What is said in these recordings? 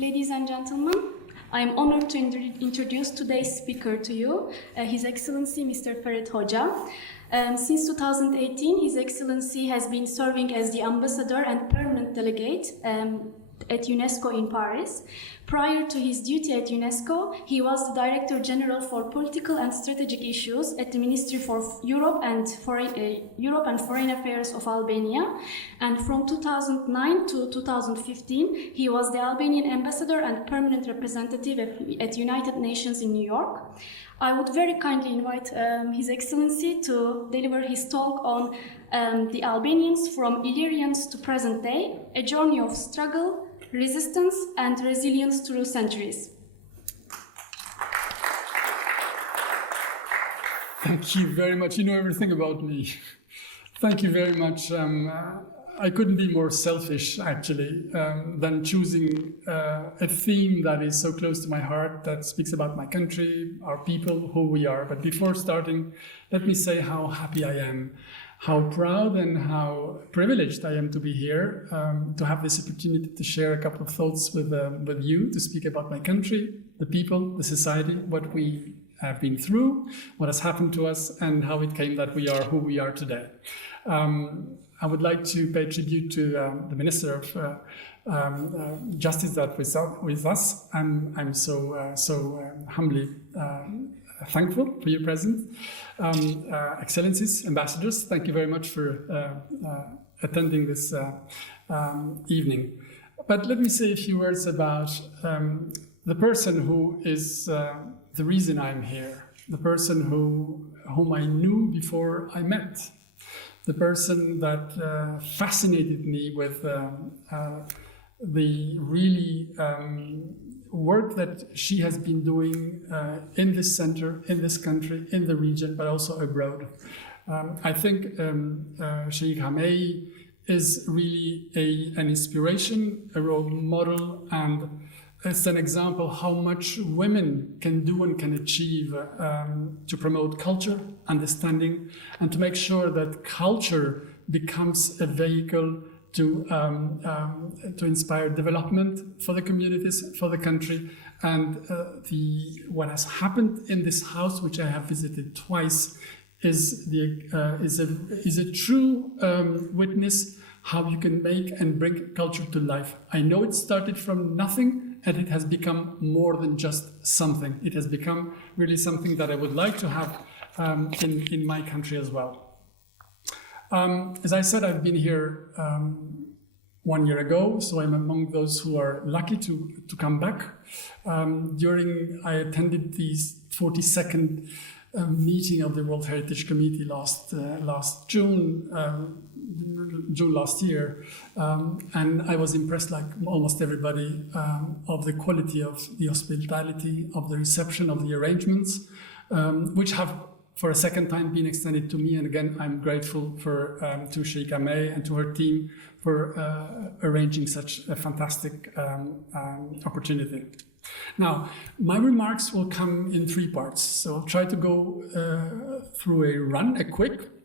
Ladies and gentlemen, I am honored to introduce today's speaker to you, His Excellency Mr. Ferit Hoxha. Since 2018, His Excellency has been serving as the ambassador and permanent delegate at UNESCO in Paris. Prior to his duty at UNESCO, he was the Director General for Political and Strategic Issues at the Ministry for Europe and Foreign Affairs of Albania. And from 2009 to 2015, he was the Albanian Ambassador and Permanent Representative at United Nations in New York. I would very kindly invite His Excellency to deliver his talk on the Albanians from Illyrians to present day, a journey of struggle, resistance and resilience through centuries. Thank you very much. You know everything about me. Thank you very much. I couldn't be more selfish, actually, than choosing a theme that is so close to my heart, that speaks about my country, our people, who we are. But before starting, let me say how happy I am, how proud and how privileged I am to be here, to have this opportunity to share a couple of thoughts with you, to speak about my country, the people, the society, what we have been through, what has happened to us, and how it came that we are who we are today. I would like to pay tribute to the Minister of Justice that was with us. I'm so humbly thankful for your presence. Excellencies, ambassadors, thank you very much for attending this evening. But let me say a few words about the person who is the reason I'm here, the person whom I knew before I met, the person that fascinated me with the really work that she has been doing in this center, in this country, in the region, but also abroad. I think Sheikh Hamei is really an inspiration, a role model, and it's an example how much women can do and can achieve to promote culture, understanding, and to make sure that culture becomes a vehicle to inspire development for the communities, for the country. And what has happened in this house, which I have visited twice, is a true witness how you can make and bring culture to life. I know it started from nothing, and it has become more than just something. It has become really something that I would like to have in my country as well. As I said, I've been here 1 year ago, so I'm among those who are lucky to come back. I attended the 42nd meeting of the World Heritage Committee last June last year, and I was impressed, like almost everybody, of the quality of the hospitality, of the reception, of the arrangements, which have for a second time been extended to me. And again, I'm grateful to Sheikh Hamei and to her team for arranging such a fantastic opportunity. Now, my remarks will come in 3 parts. So I'll try to go through a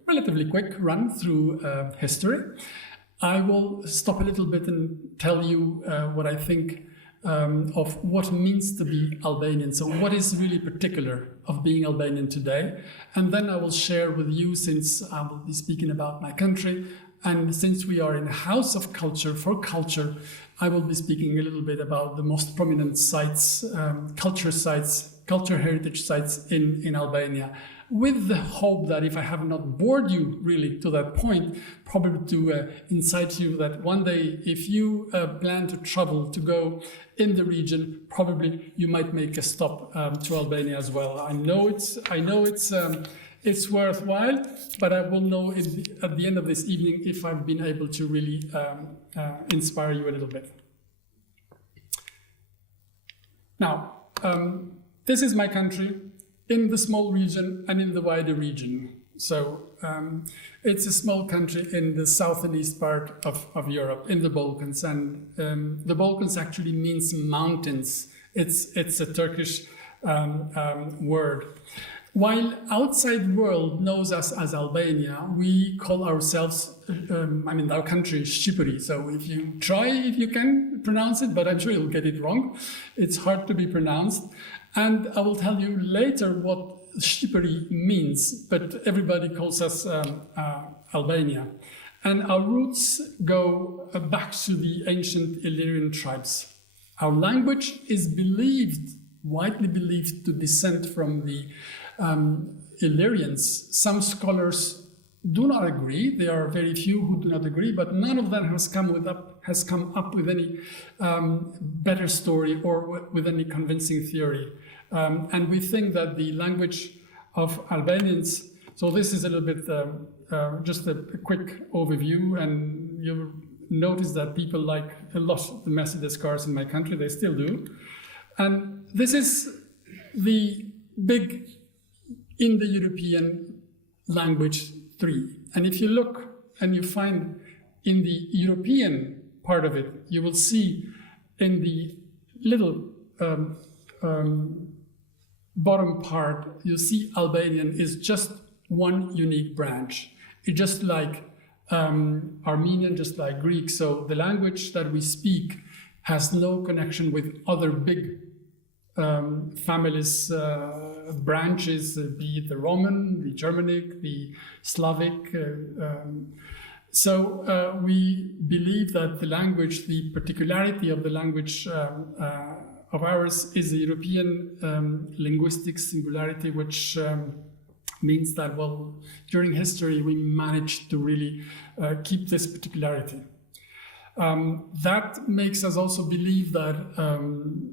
relatively quick run through history. I will stop a little bit and tell you what I think of what means to be Albanian. So what is really particular of being Albanian today? And then I will share with you, since I will be speaking about my country, and since we are in a house of culture for culture, I will be speaking a little bit about the most prominent sites, culture heritage sites in Albania, with the hope that if I have not bored you really to that point, probably to incite you that one day, if you plan to travel, to go in the region, probably you might make a stop to Albania as well. I know it's worthwhile, but I will know at the end of this evening if I've been able to really inspire you a little bit. Now, this is my country in the small region and in the wider region. So it's a small country in the south and east part of Europe, in the Balkans. And the Balkans actually means mountains. It's a Turkish word. While outside world knows us as Albania, we call ourselves, our country is Shqipëri. So if you can pronounce it, but I'm sure you'll get it wrong. It's hard to be pronounced. And I will tell you later what Shqipëri means, but everybody calls us Albania. And our roots go back to the ancient Illyrian tribes. Our language is widely believed to descend from the Illyrians. Some scholars do not agree. There are very few who do not agree, but none of them has come up with any better story or with any convincing theory. And we think that the language of Albanians, so this is a little bit just a quick overview, and you'll notice that people like a lot the Mercedes cars in my country, they still do. And this is the big Indo-European language tree. And if you look and you find in the European part of it, you will see in the little bottom part, you see Albanian is just one unique branch. It's just like Armenian, just like Greek. So the language that we speak has no connection with other big families, branches, be it the Roman, the Germanic, the Slavic. So we believe that the language, the particularity of the language of ours is a European linguistic singularity, which means that, well, during history, we managed to really keep this particularity. That makes us also believe that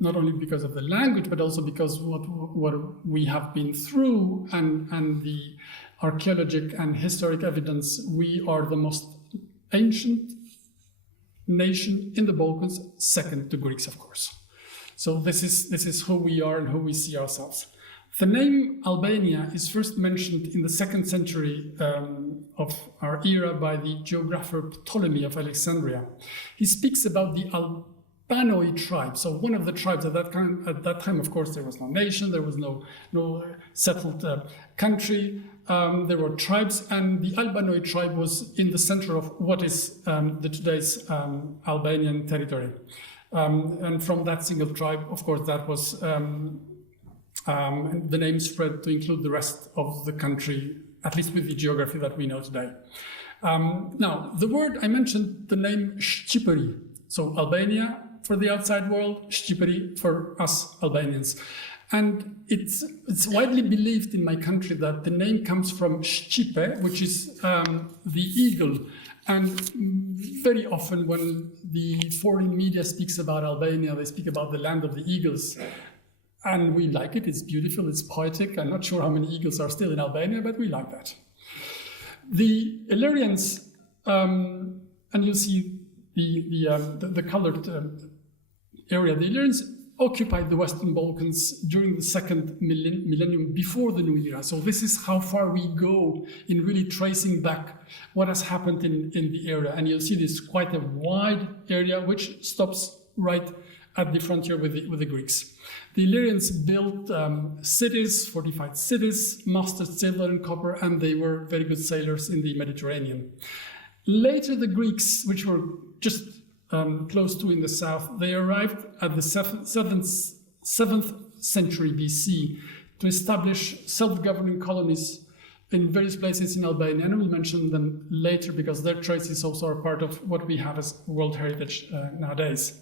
not only because of the language, but also because what we have been through and the archaeologic and historic evidence, we are the most ancient nation in the Balkans, second to Greeks, of course. So this is who we are and who we see ourselves. The name Albania is first mentioned in the 2nd century of our era by the geographer Ptolemy of Alexandria. He speaks about the Albanoid tribe. So one of the tribes at that time, of course, there was no nation, there was no settled country. There were tribes, and the Albanoid tribe was in the center of what is today's Albanian territory. And from that single tribe, of course, that was the name spread to include the rest of the country, at least with the geography that we know today. Now, the word, I mentioned the name Shqipëri. So Albania for the outside world, Shqipëri for us Albanians. And it's widely believed in my country that the name comes from Shqipe, which is the eagle. And very often when the foreign media speaks about Albania, they speak about the land of the eagles. And we like it, it's beautiful, it's poetic. I'm not sure how many eagles are still in Albania, but we like that. The Illyrians, and you see the colored area, the Illyrians occupied the Western Balkans during the 2nd millennium before the New Era. So this is how far we go in really tracing back what has happened in the area. And you'll see this quite a wide area which stops right at the frontier with the Greeks. The Illyrians built cities, fortified cities, mastered silver and copper, and they were very good sailors in the Mediterranean. Later, the Greeks, which were just close to in the south, they arrived at the 7th century BC to establish self-governing colonies in various places in Albania, and we'll mention them later because their traces also are part of what we have as World Heritage nowadays.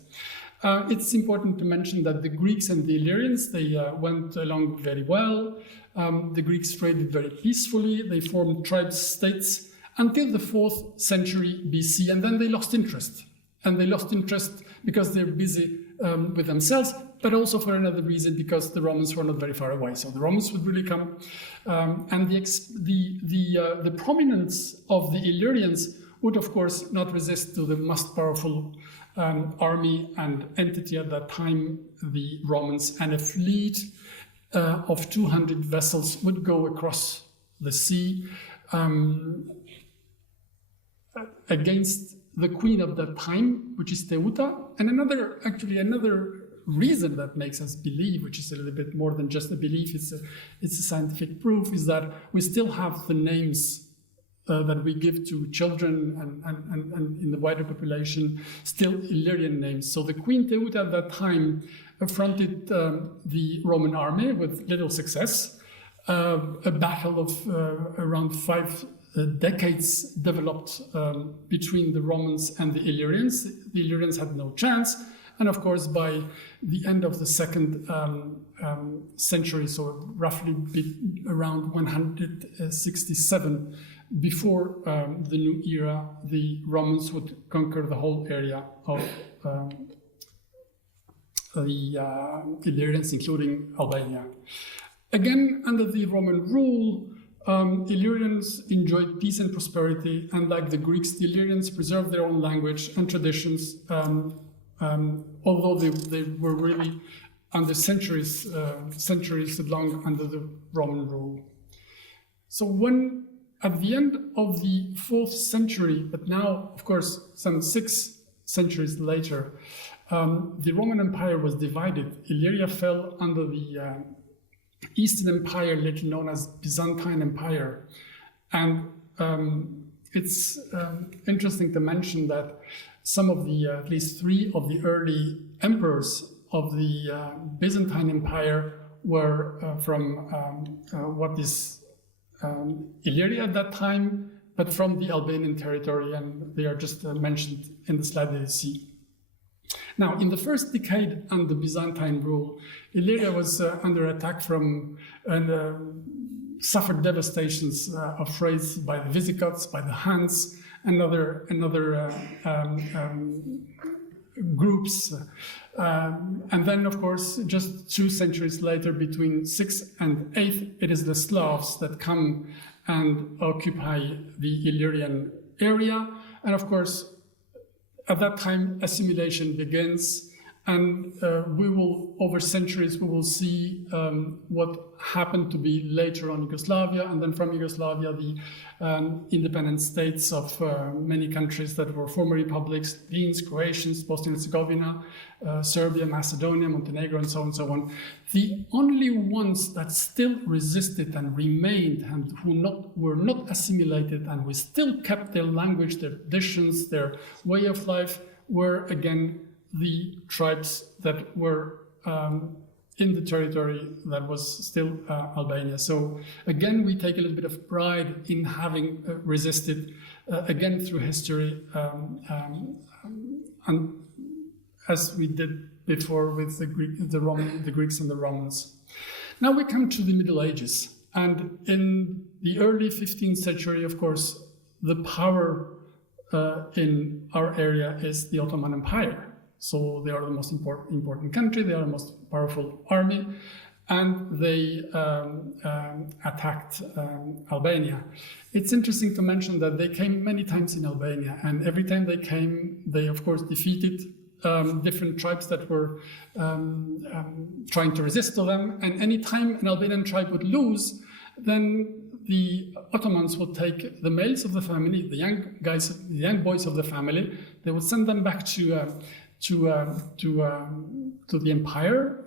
It's important to mention that the Greeks and the Illyrians, they went along very well. The Greeks traded very peacefully. They formed tribe-states until the 4th century BC, and then they lost interest. And they lost interest because they're busy with themselves, but also for another reason, because the Romans were not very far away. So the Romans would really come, and the prominence of the Illyrians would, of course, not resist to the most powerful army and entity at that time, the Romans, and a fleet of 200 vessels would go across the sea against the queen of that time, which is Teuta, and another reason that makes us believe, which is a little bit more than just a belief, it's a scientific proof, is that we still have the names that we give to children and in the wider population, still Illyrian names. So the Queen Teuta at that time affronted the Roman army with little success. A battle of around 5 decades developed between the Romans and the Illyrians. The Illyrians had no chance. And of course, by the end of the second century, so roughly around 167, before the new era, the Romans would conquer the whole area of the Illyrians, including Albania. Again, under the Roman rule, Illyrians enjoyed peace and prosperity, and like the Greeks, the Illyrians preserved their own language and traditions, although they were really under centuries long under the Roman rule. So when at the end of the 4th century, but now, of course, some 6 centuries later, the Roman Empire was divided. Illyria fell under the Eastern Empire, later known as Byzantine Empire. And it's interesting to mention that some of the, at least 3 of the early emperors of the Byzantine Empire were from what is Illyria at that time, but from the Albanian territory, and they are just mentioned in the slide that you see. Now, in the first decade under Byzantine rule, Illyria was under attack from and suffered devastations of raids by the Visigoths, by the Huns, and other groups. And then, of course, just 2 centuries later, between 6th and 8th, it is the Slavs that come and occupy the Illyrian area. And of course, at that time, assimilation begins. And we will, over centuries, we will see what happened to be later on Yugoslavia, and then from Yugoslavia, the independent states of many countries that were former republics, Danes, Croatians, Bosnia and Herzegovina, Serbia, Macedonia, Montenegro, and so on and so on. The only ones that still resisted and remained and who were not assimilated and who still kept their language, their traditions, their way of life were, again, the tribes that were in the territory that was still Albania. So again, we take a little bit of pride in having resisted, again through history, and as we did before with the Greeks and the Romans. Now we come to the Middle Ages, and in the early 15th century, of course, the power in our area is the Ottoman Empire. So they are the most important country, they are the most powerful army, and they attacked Albania. It's interesting to mention that they came many times in Albania, and every time they came, they of course defeated different tribes that were trying to resist to them, and any time an Albanian tribe would lose, then the Ottomans would take the males of the family, the young guys, the young boys of the family, they would send them back to the empire,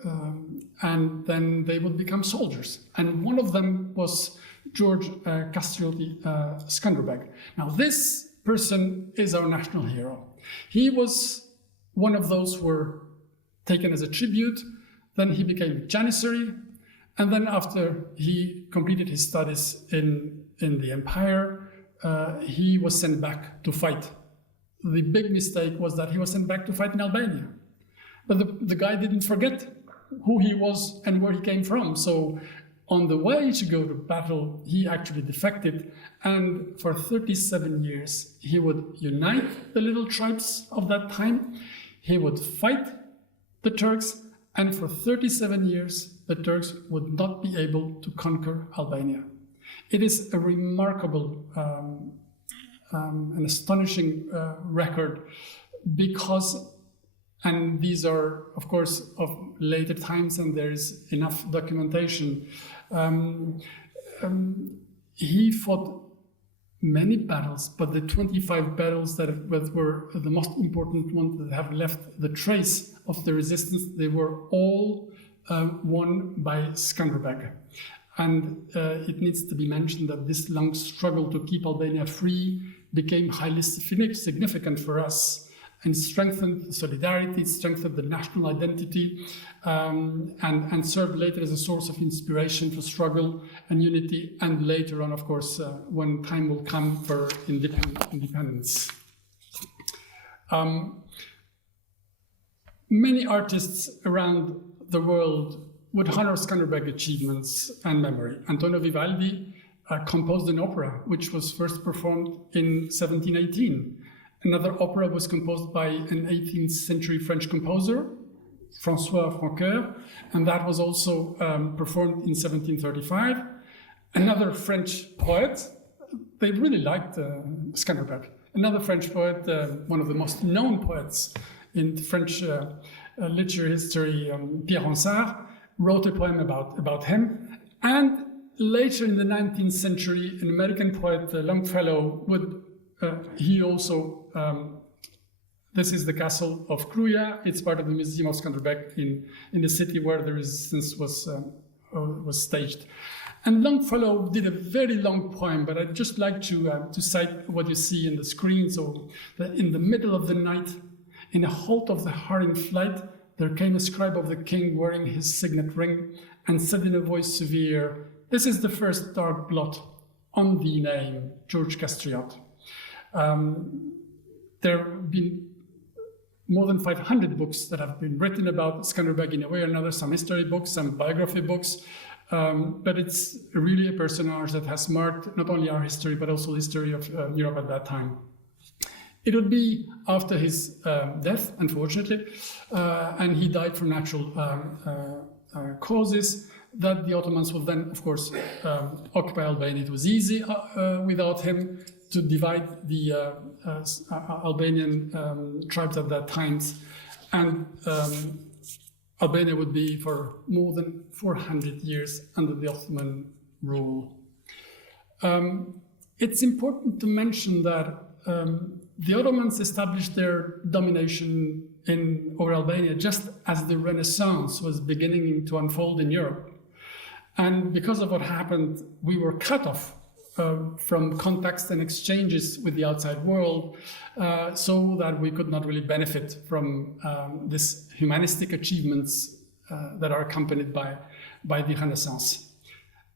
and then they would become soldiers. And one of them was George Castrioti Skanderbeg. Now this person is our national hero. He was one of those who were taken as a tribute, then he became janissary, and then after he completed his studies in the empire, he was sent back to fight. The big mistake was that he was sent back to fight in Albania. But the guy didn't forget who he was and where he came from. So on the way to go to battle, he actually defected. And for 37 years, he would unite the little tribes of that time. He would fight the Turks. And for 37 years, the Turks would not be able to conquer Albania. It is a remarkable an astonishing record, because, and these are of course of later times and there is enough documentation, he fought many battles, but the 25 battles that were the most important ones that have left the trace of the resistance, they were all won by Skanderbeg. And it needs to be mentioned that this long struggle to keep Albania free became highly significant for us and strengthened solidarity, strengthened the national identity, and served later as a source of inspiration for struggle and unity, and later on, of course, when time will come for independence. Many artists around the world would honor Skanderbeg achievements and memory. Antonio Vivaldi composed an opera, which was first performed in 1718. Another opera was composed by an 18th century French composer, François Francoeur, and that was also performed in 1735. Another French poet, they really liked Skanderbeg. Another French poet, one of the most known poets in French literature history, Pierre Ronsard, wrote a poem about him. And later in the 19th century, an American poet, Longfellow, would he also, this is the castle of Kruja. It's part of the Museum of Skanderbeg in the city where the resistance was staged. And Longfellow did a very long poem, but I'd just like to cite what you see in the screen. So that in the middle of the night, in a halt of the hurrying flight, there came a scribe of the king wearing his signet ring and said in a voice severe, "This is the first dark blot on the name, George Castriot." There have been more than 500 books that have been written about Skanderbeg in a way or another, some history books, some biography books, but it's really a personage that has marked not only our history, but also the history of Europe at that time. It would be after his death, unfortunately, and he died from natural causes, that the Ottomans would then, of course, occupy Albania. It was easy without him to divide the Albanian tribes at that time, and Albania would be for more than 400 years under the Ottoman rule. It's important to mention that the Ottomans established their domination over Albania just as the Renaissance was beginning to unfold in Europe. And because of what happened, we were cut off from contacts and exchanges with the outside world, so that we could not really benefit from these humanistic achievements that are accompanied by the Renaissance.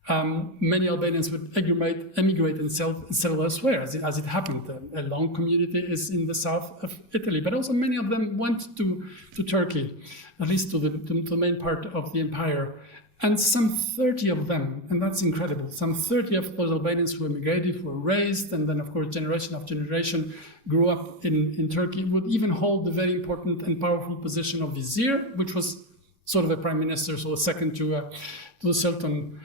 Many Albanians would emigrate and settle elsewhere, as it happened. A long community is in the south of Italy, but also many of them went to Turkey, at least to the main part of the empire. And some 30 of them, and that's incredible, some 30 of those Albanians who emigrated, who were raised, and then, of course, generation after generation grew up in Turkey, would even hold the very important and powerful position of vizier, which was sort of a prime minister, so a second to the Sultan.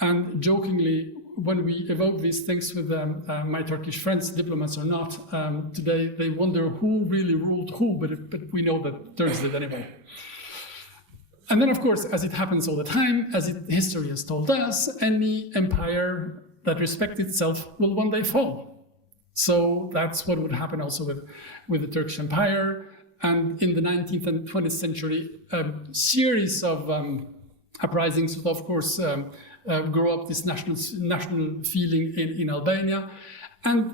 And jokingly, when we evoke these things with my Turkish friends, diplomats or not, today they wonder who really ruled who, but we know that Turks did anyway. And then, of course, as it happens all the time, history has told us, any empire that respects itself will one day fall. So that's what would happen also with the Turkish Empire. And in the 19th and 20th century, a series of uprisings would, of course, grow up this national feeling in Albania. And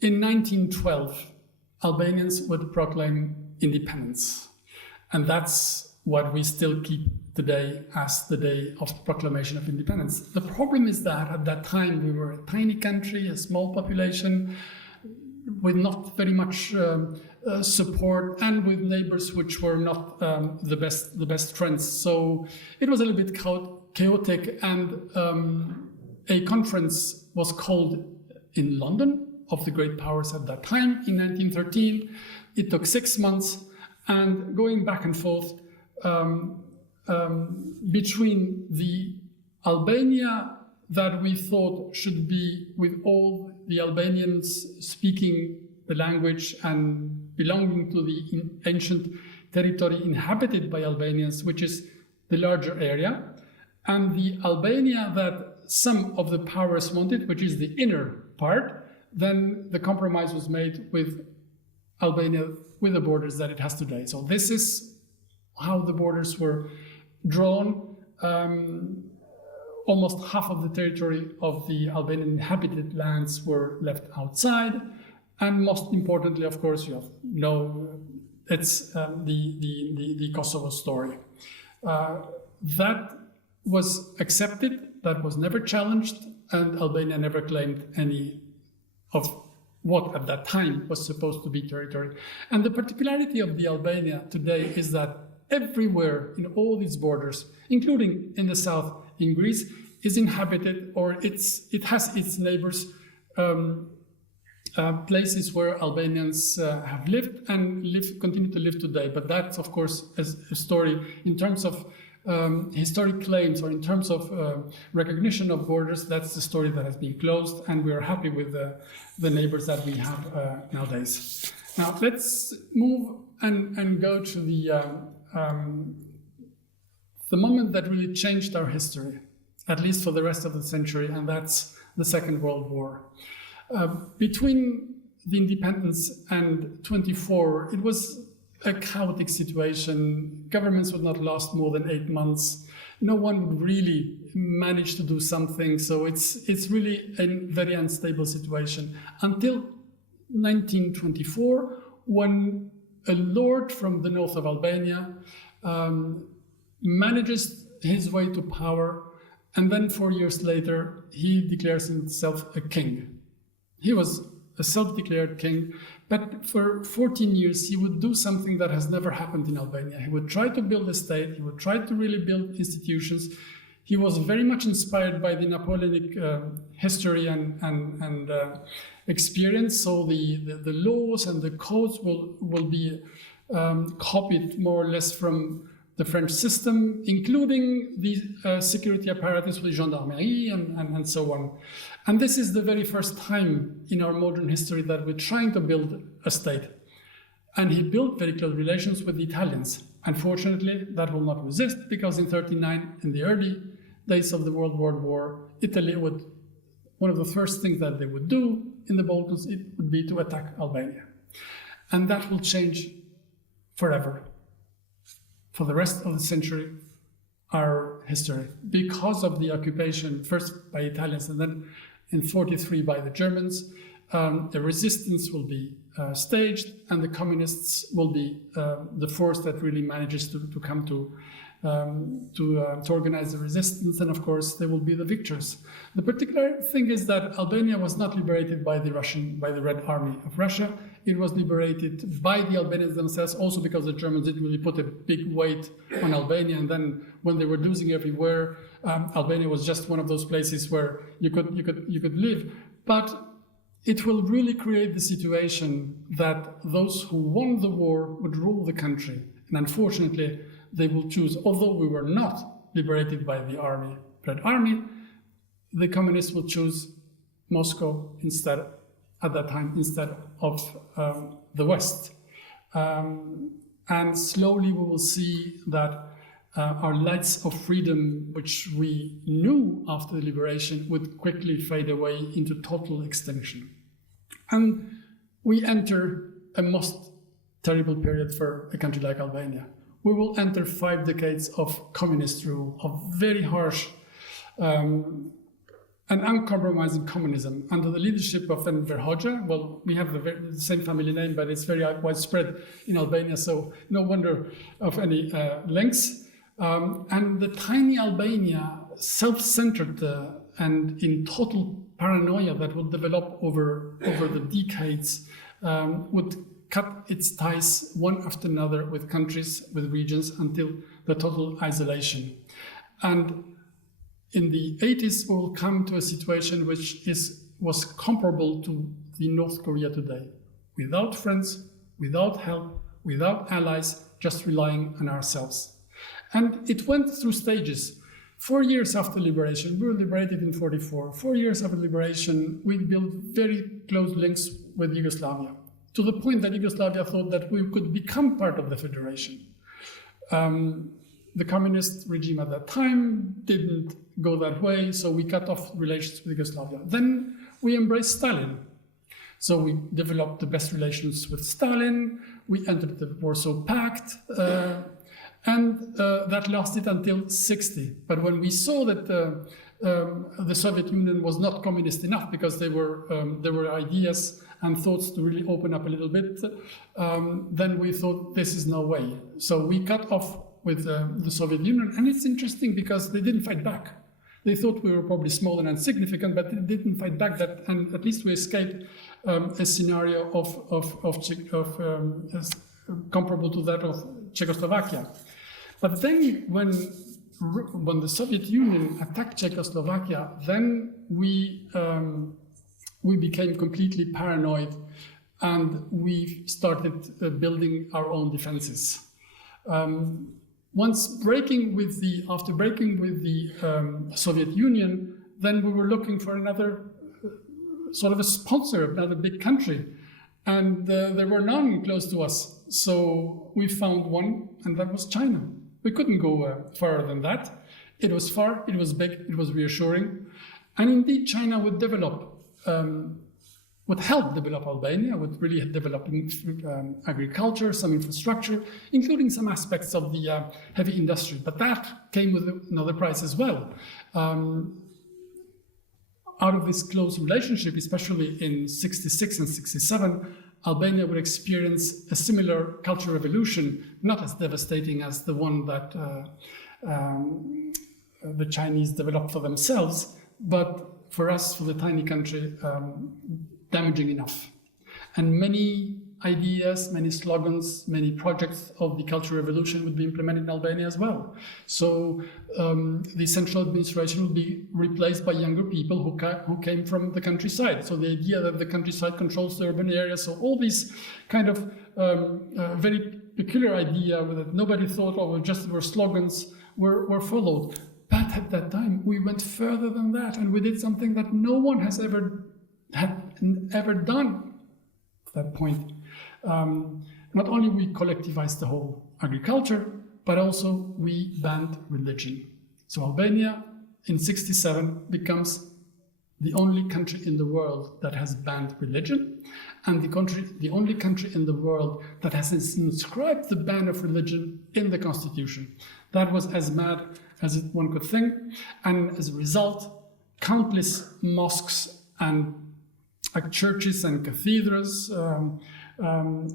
in 1912, Albanians would proclaim independence. And that's what we still keep today as the day of proclamation of independence. The problem is that at that time we were a tiny country, a small population, with not very much support, and with neighbors which were not the best friends. So it was a little bit chaotic, and a conference was called in London of the great powers at that time in 1913. It took 6 months, and going back and forth between the Albania that we thought should be with all the Albanians speaking the language and belonging to the ancient territory inhabited by Albanians, which is the larger area, and the Albania that some of the powers wanted, which is the inner part, then the compromise was made with Albania with the borders that it has today. So this is how the borders were drawn. Almost half of the territory of the Albanian inhabited lands were left outside. And most importantly, of course, it's the Kosovo story. That was accepted, that was never challenged, and Albania never claimed any of what at that time was supposed to be territory. And the particularity of the Albania today is that everywhere in all these borders, including in the south in Greece, is inhabited, or it has its neighbors, places where Albanians have lived and continue to live today. But that's, of course, a story in terms of historic claims, or in terms of recognition of borders. That's the story that has been closed, and we are happy with the neighbors that we have nowadays. Now let's move and go to the moment that really changed our history, at least for the rest of the century, and that's the Second World War. Between the independence and 24, it was a chaotic situation. Governments would not last more than 8 months. No one would really manage to do something. So it's really a very unstable situation until 1924, when a lord from the north of Albania manages his way to power, and then 4 years later, he declares himself a king. He was a self-declared king, but for 14 years he would do something that has never happened in Albania. He would try to build a state, he would try to really build institutions. He was very much inspired by the Napoleonic history and experience, so the laws and the codes will be copied more or less from the French system, including the security apparatus with gendarmerie and so on. And this is the very first time in our modern history that we're trying to build a state. And he built very close relations with the Italians. Unfortunately, that will not resist, because in 1939, in the early days of the World War, Italy would, one of the first things that they would do in the Balkans, it would be to attack Albania. And that will change forever. For the rest of the century, our history, because of the occupation, first by Italians and then in 1943 by the Germans. The resistance will be staged, and the communists will be the force that really manages to come to organize the resistance, and of course they will be the victors. The particular thing is that Albania was not liberated by the Red Army of Russia. It was liberated by the Albanians themselves, also because the Germans didn't really put a big weight on Albania. And then when they were losing everywhere, Albania was just one of those places where you could live. But it will really create the situation that those who won the war would rule the country. And unfortunately, they will choose, although we were not liberated by the Red Army, the communists will choose Moscow instead, at that time, instead of the West. And slowly we will see that our lights of freedom, which we knew after the liberation, would quickly fade away into total extinction. And we enter a most terrible period for a country like Albania. We will enter 5 decades of communist rule, of very harsh and uncompromising communism under the leadership of Ferit Hoxha. Well, we have the same family name, but it's very widespread in Albania, so no wonder of any links. And the tiny Albania, self-centered and in total paranoia that will develop over the decades, would cut its ties one after another with countries, with regions, until the total isolation. And in the 80s, we will come to a situation which was comparable to the North Korea today. Without friends, without help, without allies, just relying on ourselves. And it went through stages. 4 years after liberation, we were liberated in 1944. 4 years after liberation, we built very close links with Yugoslavia, to the point that Yugoslavia thought that we could become part of the federation. The communist regime at that time didn't go that way, so we cut off relations with Yugoslavia. Then we embraced Stalin. So we developed the best relations with Stalin, we entered the Warsaw Pact, and that lasted until 60. But when we saw that the Soviet Union was not communist enough, because there were ideas and thoughts to really open up a little bit, then we thought this is no way. So we cut off with the Soviet Union, and it's interesting because they didn't fight back. They thought we were probably small and insignificant, but they didn't fight back. And at least we escaped a scenario comparable to that of Czechoslovakia. But then when the Soviet Union attacked Czechoslovakia, then we became completely paranoid, and we started building our own defenses. After breaking with the Soviet Union, then we were looking for another sort of a sponsor, another big country, and there were none close to us. So we found one, and that was China. We couldn't go further than that. It was far, it was big, it was reassuring, and indeed China would help develop Albania, would really developing agriculture, some infrastructure, including some aspects of the heavy industry. But that came with another price as well. Out of this close relationship, especially in 66 and 67, Albania would experience a similar cultural revolution, not as devastating as the one that the Chinese developed for themselves, but for us, for the tiny country, damaging enough. And many ideas, many slogans, many projects of the Cultural Revolution would be implemented in Albania as well. So the central administration would be replaced by younger people who came from the countryside. So the idea that the countryside controls the urban areas, so all these kind of very peculiar idea that nobody thought of, or just were slogans, were followed. But at that time, we went further than that, and we did something that no one has ever done at that point. Not only we collectivized the whole agriculture, but also we banned religion. So Albania in 67 becomes the only country in the world that has banned religion, and the only country in the world that has inscribed the ban of religion in the constitution. That was as mad as one could think, and as a result, countless mosques and churches and cathedrals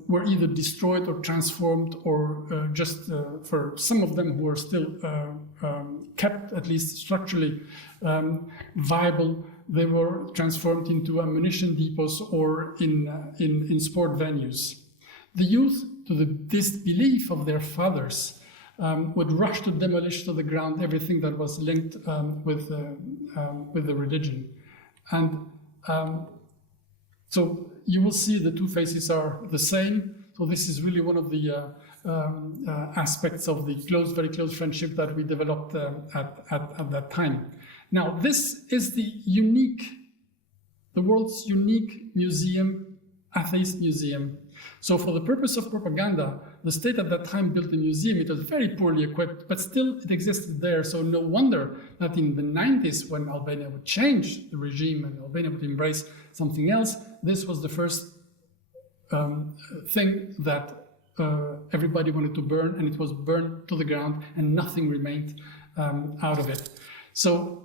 were either destroyed or transformed, or just for some of them who are still kept, at least structurally viable, they were transformed into ammunition depots or in sport venues. The youth, to the disbelief of their fathers, would rush to demolish to the ground everything that was linked with the religion. And so you will see the two faces are the same. So this is really one of the aspects of the very close friendship that we developed at that time. Now, this is the world's unique museum, atheist museum. So for the purpose of propaganda, the state at that time built a museum. It was very poorly equipped, but still it existed there. So no wonder that in the 90s, when Albania would change the regime and Albania would embrace something else, this was the first thing that everybody wanted to burn, and it was burned to the ground, and nothing remained out of it. So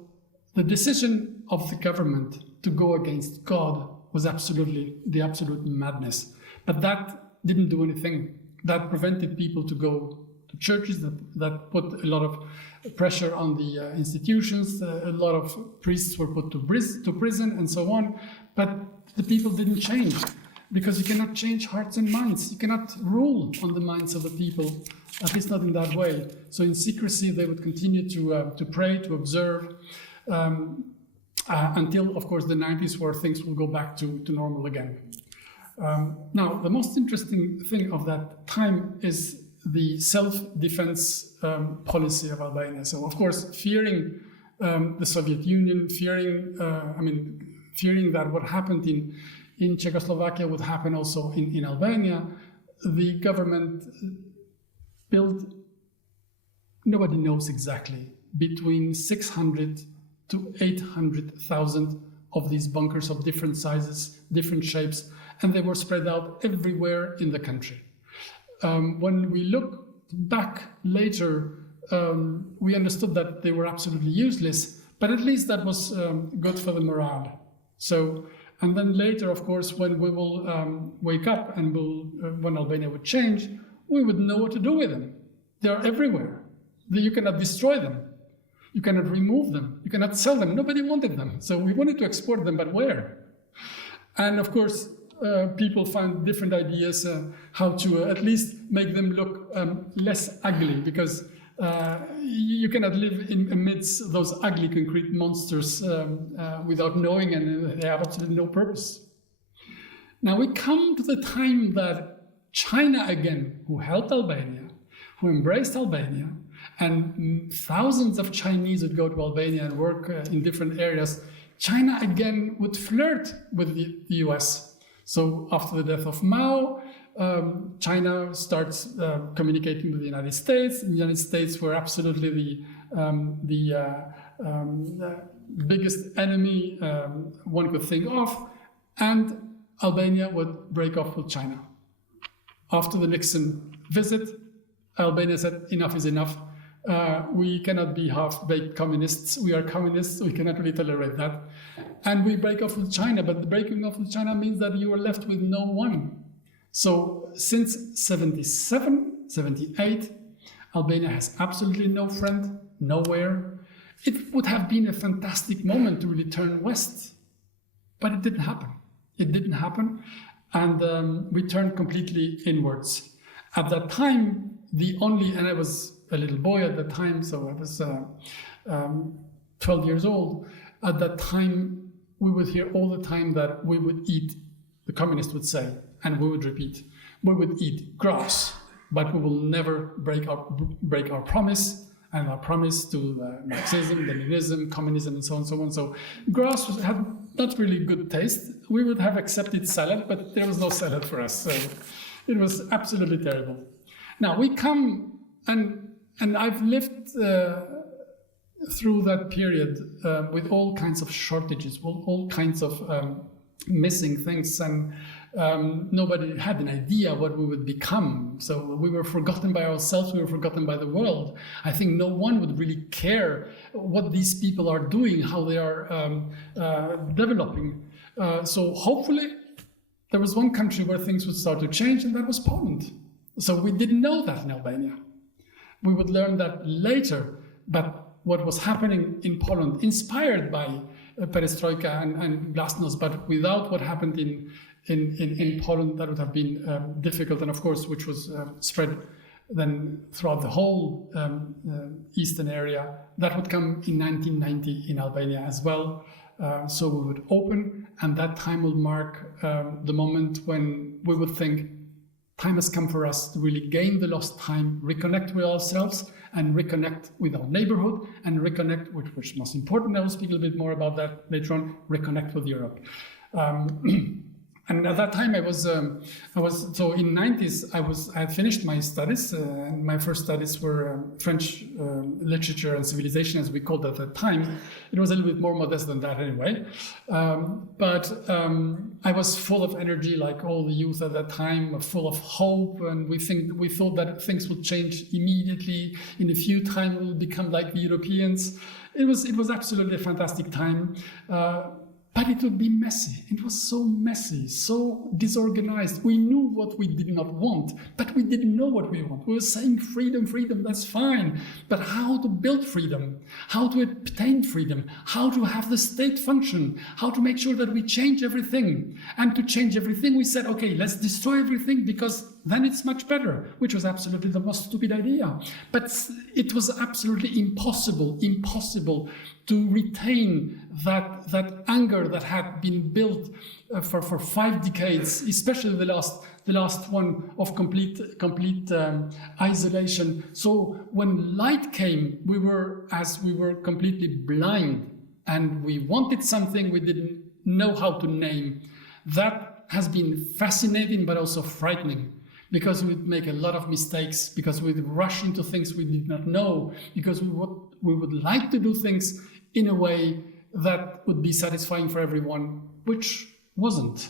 the decision of the government to go against God was the absolute madness. But that didn't do anything. That prevented people to go to churches, that put a lot of pressure on the institutions. A lot of priests were put to prison and so on. But the people didn't change, because you cannot change hearts and minds. You cannot rule on the minds of the people, at least not in that way. So in secrecy, they would continue to pray, to observe, until, of course, the 90s, where things will go back to normal again. Now, the most interesting thing of that time is the self-defense policy of Albania. So, of course, fearing the Soviet Union, fearing that what happened in Czechoslovakia would happen also in Albania, the government built, nobody knows exactly, between 600 to 800,000 of these bunkers of different sizes, different shapes, and they were spread out everywhere in the country. When we look back later, we understood that they were absolutely useless, but at least that was good for the morale. So, and then later, of course, when we will wake up and when Albania would change, we would know what to do with them. They are everywhere. You cannot destroy them. You cannot remove them. You cannot sell them. Nobody wanted them. So we wanted to export them, but where? And of course, people found different ideas how to at least make them look less ugly, because you cannot live amidst those ugly concrete monsters without knowing, and they have absolutely no purpose. Now we come to the time that China again, who helped Albania, who embraced Albania, and thousands of Chinese would go to Albania and work in different areas. China again would flirt with the US. So after the death of Mao, China starts communicating with the United States. The United States were absolutely the biggest enemy one could think of, and Albania would break off with China. After the Nixon visit, Albania said, enough is enough. We cannot be half-baked communists. We are communists. We cannot really tolerate that. And we break off with China, but the breaking off with China means that you are left with no one. So since 77, 78, Albania has absolutely no friend, nowhere. It would have been a fantastic moment to really turn west, but it didn't happen. It didn't happen, and we turned completely inwards. At that time, and I was a little boy at the time, so I was 12 years old. At that time, we would hear all the time that we would eat, the communists would say, and we would repeat, we would eat grass, but we will never break our promise, and our promise to Marxism, Leninism, communism, and so on and so on. So grass had not really good taste. We would have accepted salad, but there was no salad for us. So it was absolutely terrible. Now we come, and I've lived through that period with all kinds of shortages, all kinds of missing things, and nobody had an idea what we would become. So we were forgotten by ourselves, we were forgotten by the world. I think no one would really care what these people are doing, how they are developing. So hopefully there was one country where things would start to change, and that was Poland. So we didn't know that in Albania. We would learn that later, but what was happening in Poland, inspired by perestroika and glasnost, but without what happened in Poland, that would have been difficult, and of course, which was spread then throughout the whole eastern area. That would come in 1990 in Albania as well. So we would open, and that time will mark the moment when we would think, time has come for us to really gain the lost time, reconnect with ourselves, and reconnect with our neighborhood, and reconnect, which is most important, I will speak a little bit more about that later on, reconnect with Europe. And at that time, I was so in 90s, I had finished my studies, and my first studies were French literature and civilization, as we called it at that time. It was a little bit more modest than that anyway. But I was full of energy, like all the youth at that time, full of hope, and we thought that things would change immediately. In a few time, we would become like the Europeans. It was absolutely a fantastic time. But it would be messy. It was so messy, so disorganized. We knew what we did not want, but we didn't know what we want. We were saying freedom, freedom, that's fine. But how to build freedom? How to obtain freedom? How to have the state function? How to make sure that we change everything? And to change everything, we said, okay, let's destroy everything because then it's much better, which was absolutely the most stupid idea. But it was absolutely impossible to retain that anger that had been built for 5 decades, especially the last one of complete isolation. So when light came, we were completely blind, and we wanted something we didn't know how to name. That has been fascinating, but also frightening, because we'd make a lot of mistakes, because we'd rush into things we did not know, because we would like to do things in a way that would be satisfying for everyone, which wasn't.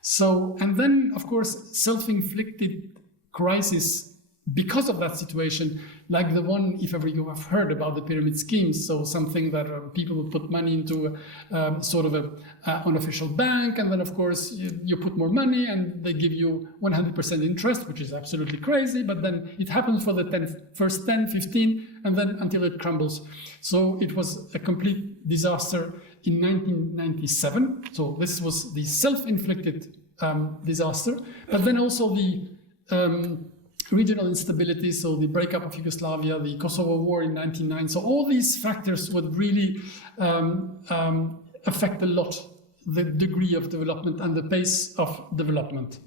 So, and then, of course, self-inflicted crisis because of that situation, like the one, if ever you have heard about the pyramid schemes, so something that people would put money into sort of an unofficial bank, and then of course you put more money and they give you 100% interest, which is absolutely crazy, but then it happens for the first 10, 15, and then until it crumbles. So it was a complete disaster in 1997. So this was the self-inflicted disaster, but then also the regional instability, so the breakup of Yugoslavia, the Kosovo War in 1999. So all these factors would really affect a lot the degree of development and the pace of development.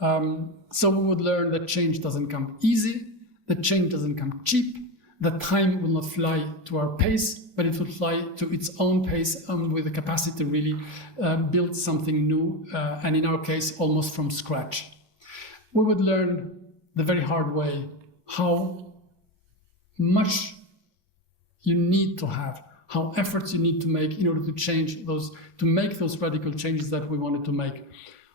So we would learn that change doesn't come easy, that change doesn't come cheap, that time will not fly to our pace, but it will fly to its own pace with the capacity to really build something new, and in our case, almost from scratch. We would learn the very hard way how much you need to have, how efforts you need to make in order to change those, to make those radical changes that we wanted to make.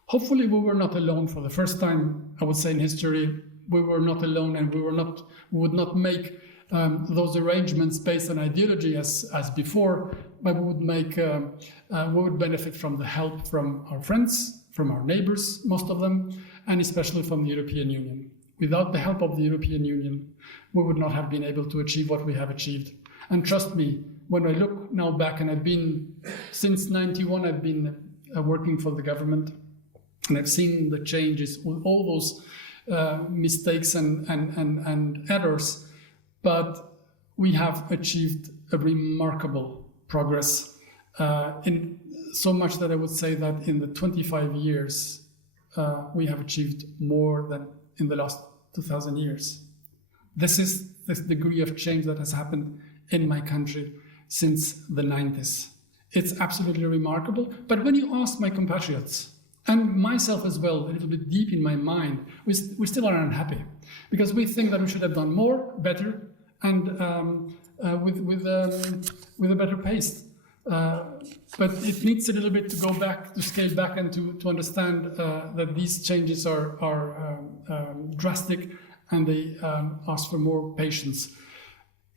Hopefully we were not alone for the first time, I would say in history, we were not alone, and we would not make those arrangements based on ideology as before, but we would benefit from the help from our friends, from our neighbors, most of them, and especially from the European Union. Without the help of the European Union, we would not have been able to achieve what we have achieved. And trust me, when I look now back, and I've been, since 91, I've been working for the government, and I've seen the changes with all those mistakes and errors, but we have achieved a remarkable progress in so much that I would say that in the 25 years, we have achieved more than in the last 2,000 years. This is the degree of change that has happened in my country since the 90s. It's absolutely remarkable. But when you ask my compatriots, and myself as well, a little bit deep in my mind, we still are unhappy, because we think that we should have done more, better, and with a better pace. But it needs a little bit to go back, to scale back, and to understand that these changes are drastic, and they ask for more patience.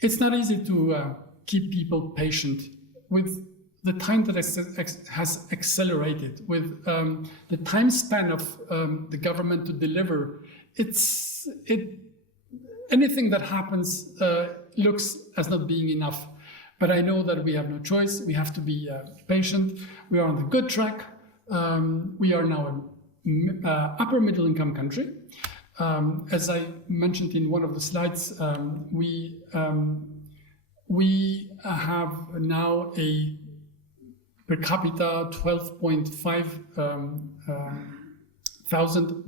It's not easy to keep people patient with the time that has accelerated, with the time span of the government to deliver. Anything that happens looks as not being enough. But I know that we have no choice. We have to be patient. We are on the good track. We are now an upper middle income country. As I mentioned in one of the slides, we have now a per capita $12.5 thousand,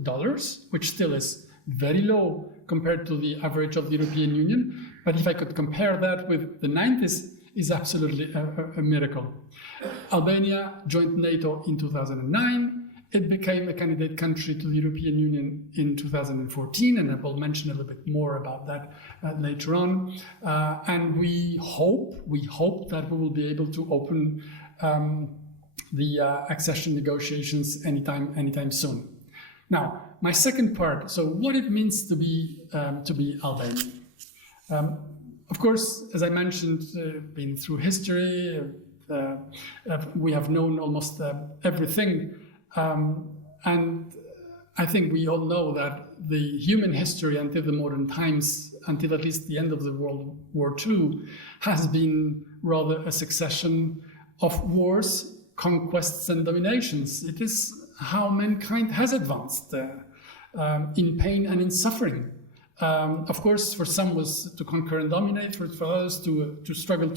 which still is very low compared to the average of the European Union. But if I could compare that with the 90s, is absolutely a miracle. Albania joined NATO in 2009. It became a candidate country to the European Union in 2014, and I will mention a little bit more about that later on. And we hope that we will be able to open the accession negotiations anytime soon. Now, my second part. So, what it means to be Albanian. Of course, as I mentioned, been through history, we have known almost everything. And I think we all know that the human history until the modern times, until at least the end of the World War II, has been rather a succession of wars, conquests, and dominations. It is how mankind has advanced in pain and in suffering. Of course, for some was to conquer and dominate, for others to struggle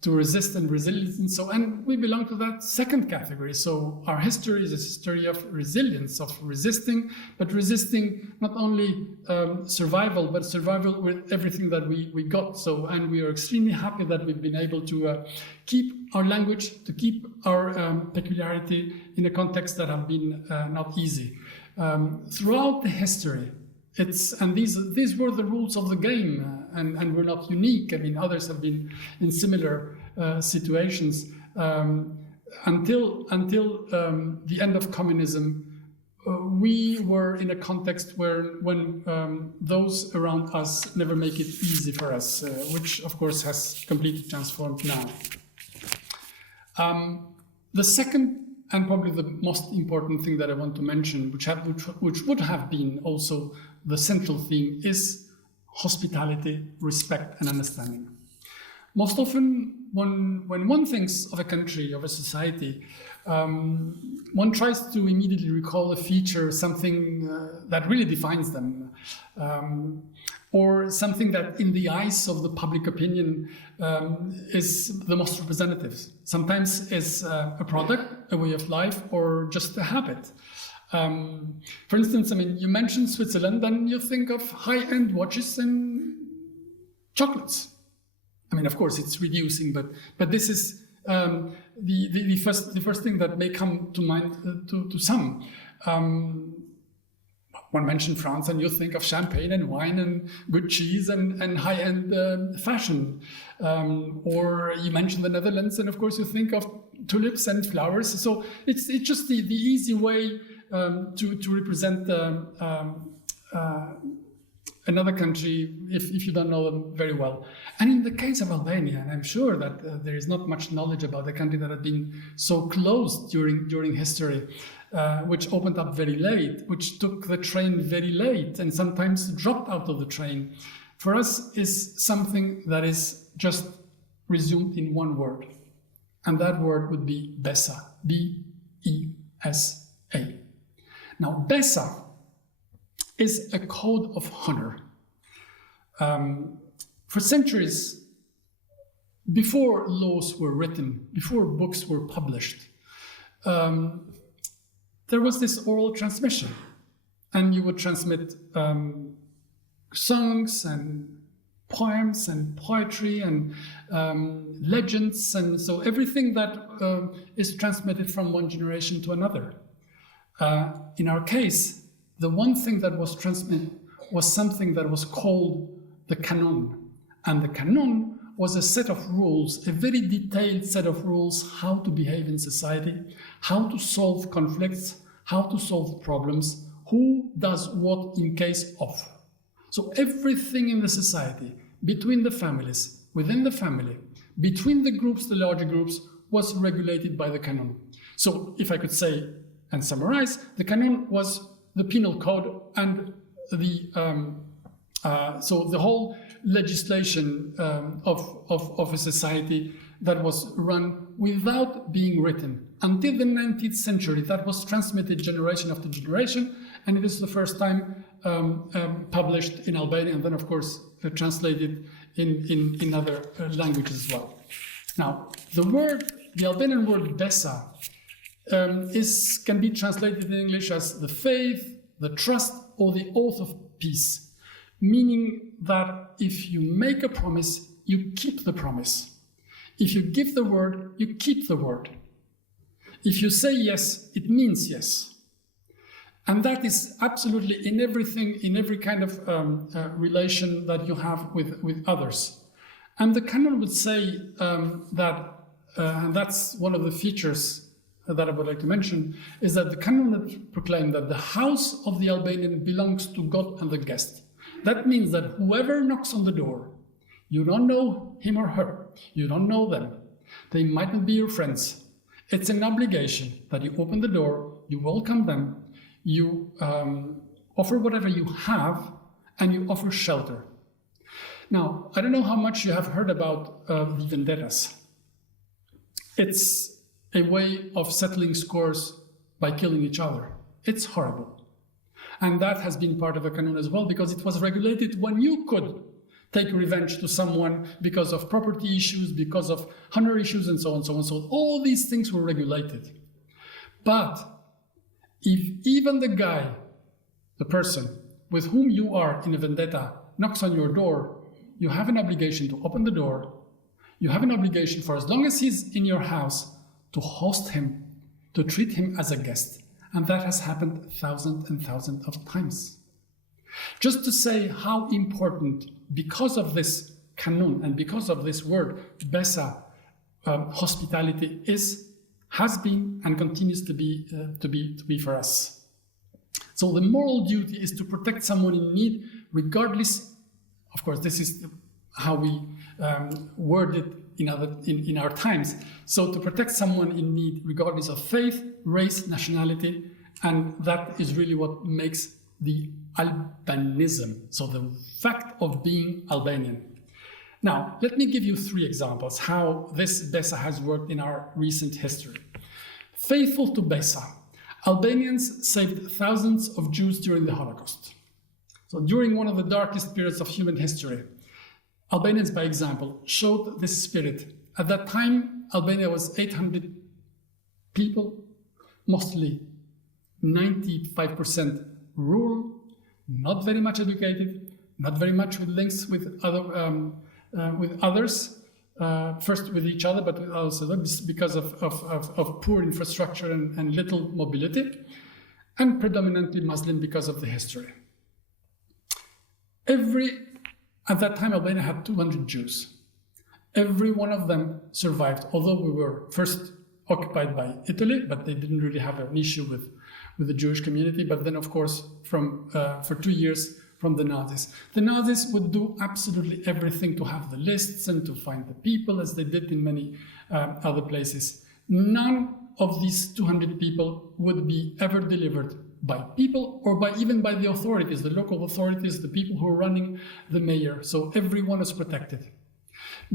to resist and resilience, and so. And we belong to that second category. So our history is a history of resilience, of resisting, but resisting not only survival, but survival with everything that we got. So, and we are extremely happy that we've been able to keep our language, to keep our peculiarity in a context that have been not easy. Throughout the history, and these were the rules of the game, and we're not unique. I mean, others have been in similar situations. Until the end of communism, we were in a context when those around us never make it easy for us, which of course has completely transformed now. The second and probably the most important thing that I want to mention, which would have been also the central theme, is hospitality, respect, and understanding. Most often, when one thinks of a country, of a society, one tries to immediately recall a feature, something that really defines them, or something that in the eyes of the public opinion is the most representative. Sometimes it's a product, a way of life, or just a habit. For instance, I mean, you mentioned Switzerland, then you think of high-end watches and chocolates. I mean, of course, it's reducing, but this is the first thing that may come to mind to some. One mentioned France, and you think of champagne and wine and good cheese and high-end fashion. Or you mentioned the Netherlands, and of course you think of tulips and flowers. So it's just the easy way to represent another country if you don't know them very well. And in the case of Albania, and I'm sure that there is not much knowledge about a country that had been so closed during history, which opened up very late, which took the train very late, and sometimes dropped out of the train, for us is something that is just resumed in one word. And that word would be BESA, B-E-S-A. Now, BESA is a code of honor. For centuries, before laws were written, before books were published, there was this oral transmission, and you would transmit songs and poems and poetry and legends, and so everything that is transmitted from one generation to another. In our case, the one thing that was transmitted was something that was called the canon. And the canon was a set of rules, a very detailed set of rules, how to behave in society, how to solve conflicts, how to solve problems, who does what in case of. So everything in the society, between the families, within the family, between the groups, the larger groups, was regulated by the canon. So if I could say and summarize, the canon was the penal code and so the whole legislation of a society that was run without being written. Until the 19th century, that was transmitted generation after generation, and it is the first time published in Albania, and then of course translated in other languages as well. Now, the Albanian word BESA can be translated in English as the faith, the trust, or the oath of peace, meaning that if you make a promise, you keep the promise. If you give the word, you keep the word. If you say yes, it means yes. And that is absolutely in everything, in every kind of relation that you have with others. And the canon would say that, and that's one of the features that I would like to mention, is that the canon would proclaim that the house of the Albanian belongs to God and the guest. That means that whoever knocks on the door, you don't know him or her, you don't know them, they might not be your friends. It's an obligation that you open the door, you welcome them, you offer whatever you have, and you offer shelter. Now, I don't know how much you have heard about the vendettas. It's a way of settling scores by killing each other. It's horrible. And that has been part of the canon as well, because it was regulated when you could take revenge to someone because of property issues, because of honor issues, and so on, so on, so on. All these things were regulated. But if even the guy, the person with whom you are in a vendetta, knocks on your door, you have an obligation to open the door. You have an obligation for as long as he's in your house to host him, to treat him as a guest. And that has happened thousands and thousands of times. Just to say how important, because of this canon and because of this word, BESA, hospitality has been, and continues to be for us. So the moral duty is to protect someone in need, regardless. Of course, this is how we word it in our times. So to protect someone in need, regardless of faith, race, nationality, and that is really what makes the Albanism. So the fact of being Albanian. Now, let me give you 3 examples how this BESA has worked in our recent history. Faithful to BESA, Albanians saved thousands of Jews during the Holocaust. So during one of the darkest periods of human history, Albanians, by example, showed this spirit. At that time, Albania was 800 people, mostly 95% rural, not very much educated, not very much with links with others, first with each other, but also because of poor infrastructure and little mobility, and predominantly Muslim because of the history. At that time, Albania had 200 Jews. Every one of them survived, although we were first occupied by Italy, but they didn't really have an issue with the Jewish community. But then, of course, for 2 years, from the Nazis. The Nazis would do absolutely everything to have the lists and to find the people, as they did in many other places. None of these 200 people would be ever delivered by people or even by the authorities, the local authorities, the people who are running the mayor. So everyone is protected.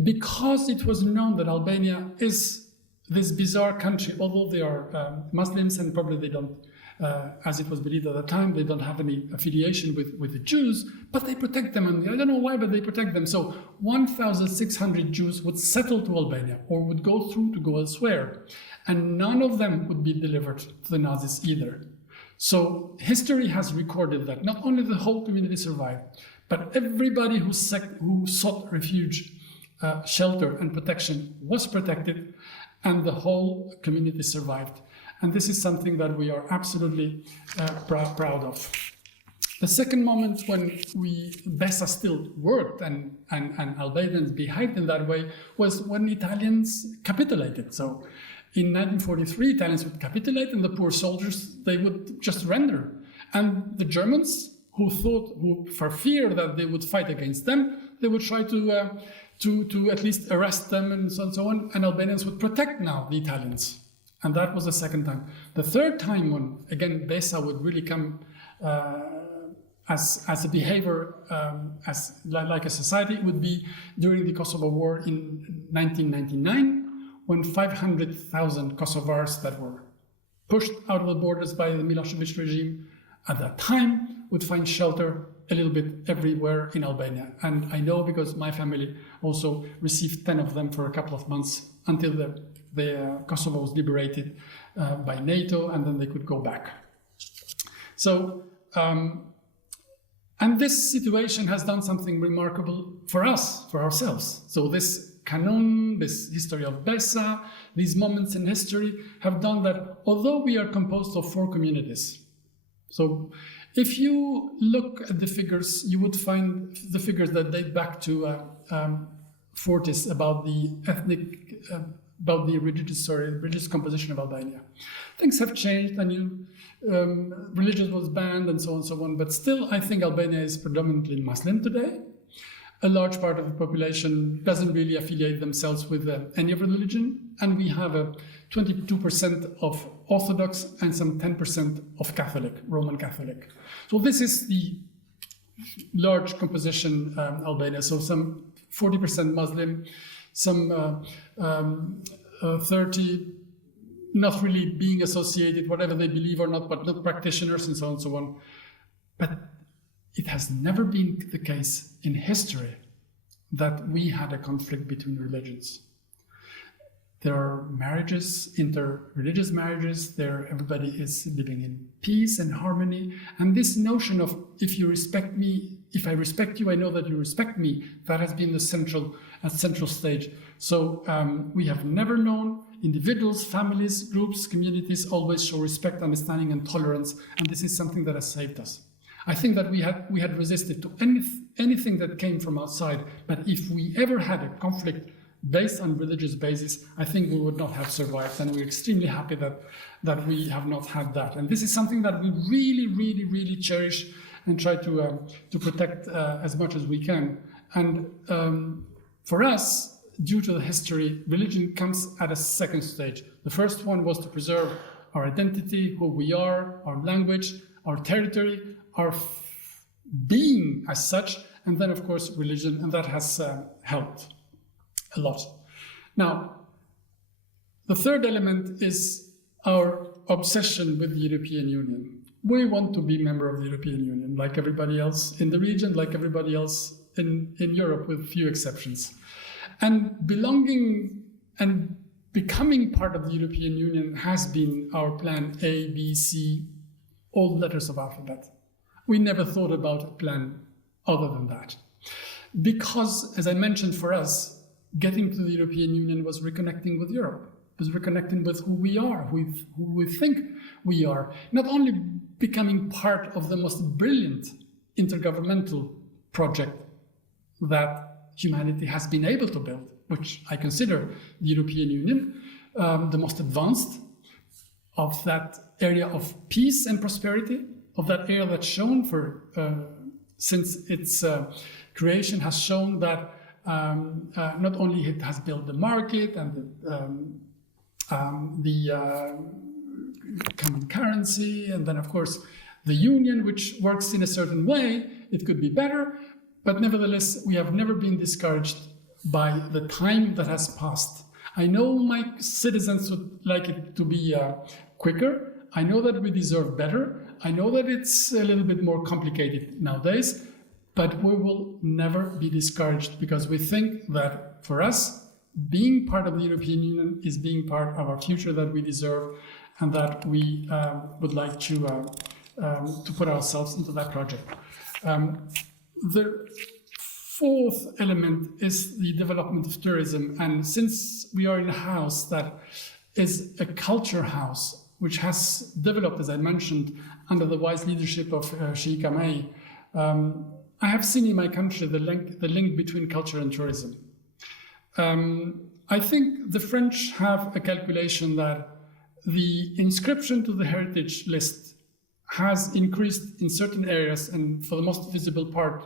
Because it was known that Albania is this bizarre country, although they are Muslims and probably they don't, as it was believed at the time, they don't have any affiliation with the Jews, but they protect them. And I don't know why, but they protect them. So 1,600 Jews would settle to Albania or would go through to go elsewhere. And none of them would be delivered to the Nazis either. So history has recorded that not only the whole community survived, but everybody who sought refuge, shelter and protection was protected, and the whole community survived. And this is something that we are absolutely proud of. The second moment when BESA still worked and Albanians behaved in that way was when Italians capitulated. So in 1943, Italians would capitulate, and the poor soldiers, they would just surrender. And the Germans, who for fear that they would fight against them, they would try to at least arrest them and so on. And Albanians would protect now the Italians. And that was the second time. The third time when, again, BESA would really come as a behavior, like a society, would be during the Kosovo War in 1999, when 500,000 Kosovars that were pushed out of the borders by the Milosevic regime at that time would find shelter a little bit everywhere in Albania. And I know because my family also received 10 of them for a couple of months until the Kosovo was liberated by Nato, and then they could go back. So, and this situation has done something remarkable for us, for ourselves. So this canon, this history of BESA, these moments in history have done that, although we are composed of 4 communities. So if you look at the figures, you would find the figures that date back to Fortis about the ethnic, about the religious composition of Albania. Things have changed, and religion was banned and so on, but still I think Albania is predominantly Muslim today. A large part of the population doesn't really affiliate themselves with any of religion, and we have a 22% of Orthodox and some 10% of Catholic, Roman Catholic. So this is the large composition Albania. So some 40% Muslim, some 30 not really being associated, whatever they believe or not, but not practitioners and so on. But it has never been the case in history that we had a conflict between religions. There are marriages, inter-religious marriages, everybody is living in peace and harmony. And this notion of, if you respect me, if I respect you, I know that you respect me, that has been the central stage. So we have never known individuals, families, groups, communities always show respect, understanding, and tolerance. And this is something that has saved us. I think that we had resisted to anything that came from outside, but if we ever had a conflict based on religious basis, I think we would not have survived. And we're extremely happy that we have not had that. And this is something that we really, really, really cherish and try to protect as much as we can. And for us, due to the history, religion comes at a second stage. The first one was to preserve our identity, who we are, our language, our territory, our being as such, and then of course religion, and that has helped a lot. Now, the third element is our obsession with the European Union. We want to be a member of the European Union, like everybody else in the region, like everybody else in Europe, with few exceptions. And belonging and becoming part of the European Union has been our plan A, B, C, all letters of alphabet. We never thought about a plan other than that. Because, as I mentioned, for us, getting to the European Union was reconnecting with Europe, was reconnecting with who we are, who we think we are. Not only becoming part of the most brilliant intergovernmental project that humanity has been able to build, which I consider the European Union, the most advanced of that area of peace and prosperity, of that area that's shown for, since its creation has shown that not only it has built the market and the common currency, and then of course the union, which works in a certain way, it could be better, but nevertheless we have never been discouraged by the time that has passed. I know my citizens would like it to be quicker. I know that we deserve better. I know that it's a little bit more complicated nowadays, but we will never be discouraged, because we think that for us, being part of the European Union is being part of our future that we deserve, and that we would like to put ourselves into that project. The fourth element is the development of tourism. And since we are in a house that is a culture house, which has developed, as I mentioned, under the wise leadership of Sheikh Hamay, I have seen in my country the link between culture and tourism. I think the French have a calculation that the inscription to the heritage list has increased in certain areas, and for the most visible part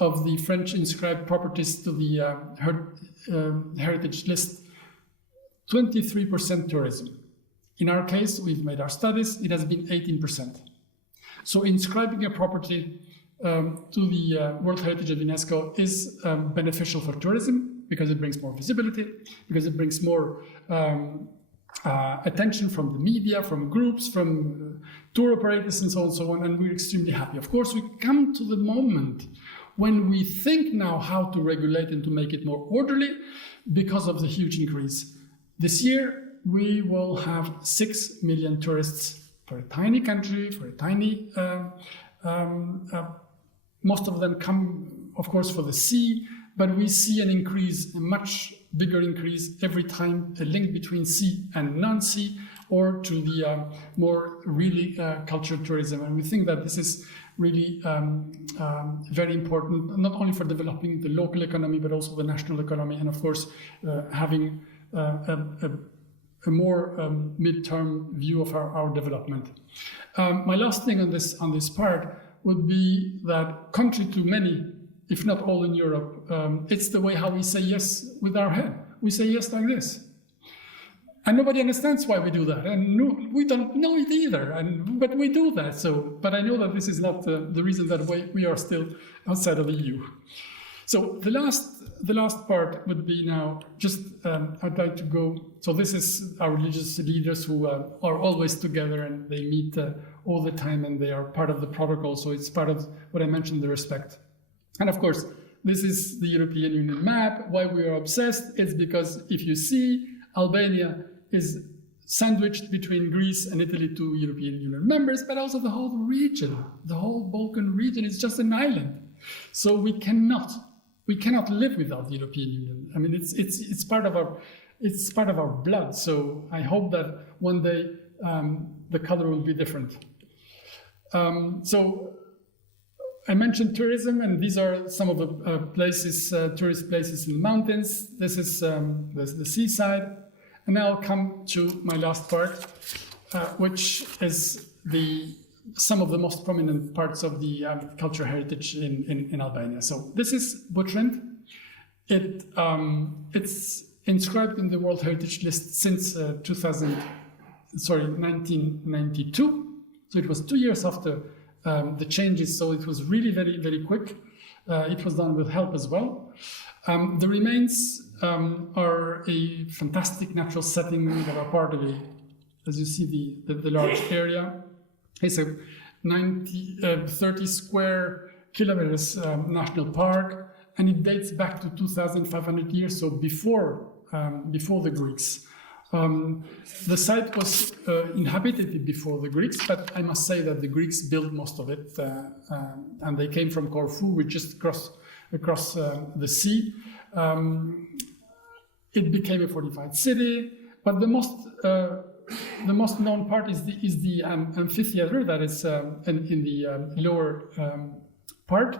of the French inscribed properties to the heritage list, 23% tourism. In our case, we've made our studies, it has been 18%. So inscribing a property to the World Heritage of UNESCO is beneficial for tourism, because it brings more visibility, because it brings more attention from the media, from groups, from tour operators, and so on and so on, and we're extremely happy. Of course, we come to the moment when we think now how to regulate and to make it more orderly because of the huge increase. This year, we will have 6 million tourists for a tiny country, for a tiny, most of them come, of course, for the sea, but we see an increase, a much bigger increase every time, a link between sea and non-sea, or to the more really cultural tourism. And we think that this is really very important, not only for developing the local economy, but also the national economy, and of course, having a more mid-term view of our development. My last thing on this part would be that, contrary to many, if not all in Europe, it's the way how we say yes with our head. We say yes like this. And nobody understands why we do that. And no, we don't know it either, but we do that. So, but I know that this is not the reason that we are still outside of the EU. So the last part would be now, just I'd like to go, so this is our religious leaders who are always together, and they meet all the time, and they are part of the protocol. So it's part of what I mentioned, the respect. And of course, this is the European Union map. Why we are obsessed? It's because if you see, Albania is sandwiched between Greece and Italy, two European Union members, but also the whole region, the whole Balkan region is just an island. So we cannot live without the European Union. I mean, it's part of our blood. So I hope that one day the color will be different. So I mentioned tourism, and these are some of the places, tourist places in the mountains. This is the seaside. And now I'll come to my last part, which is some of the most prominent parts of the cultural heritage in Albania. So this is Butrint. It's inscribed in the World Heritage List since 1992. So it was 2 years after the changes, so it was really very, very quick. It was done with help as well. The remains are a fantastic natural setting that are part of as you see, the large area. It's a 30 square kilometers national park, and it dates back to 2,500 years, so before the Greeks. The site was inhabited before the Greeks, but I must say that the Greeks built most of it, and they came from Corfu, which just across the sea. It became a fortified city, but the most known part is the amphitheater that is in the lower part.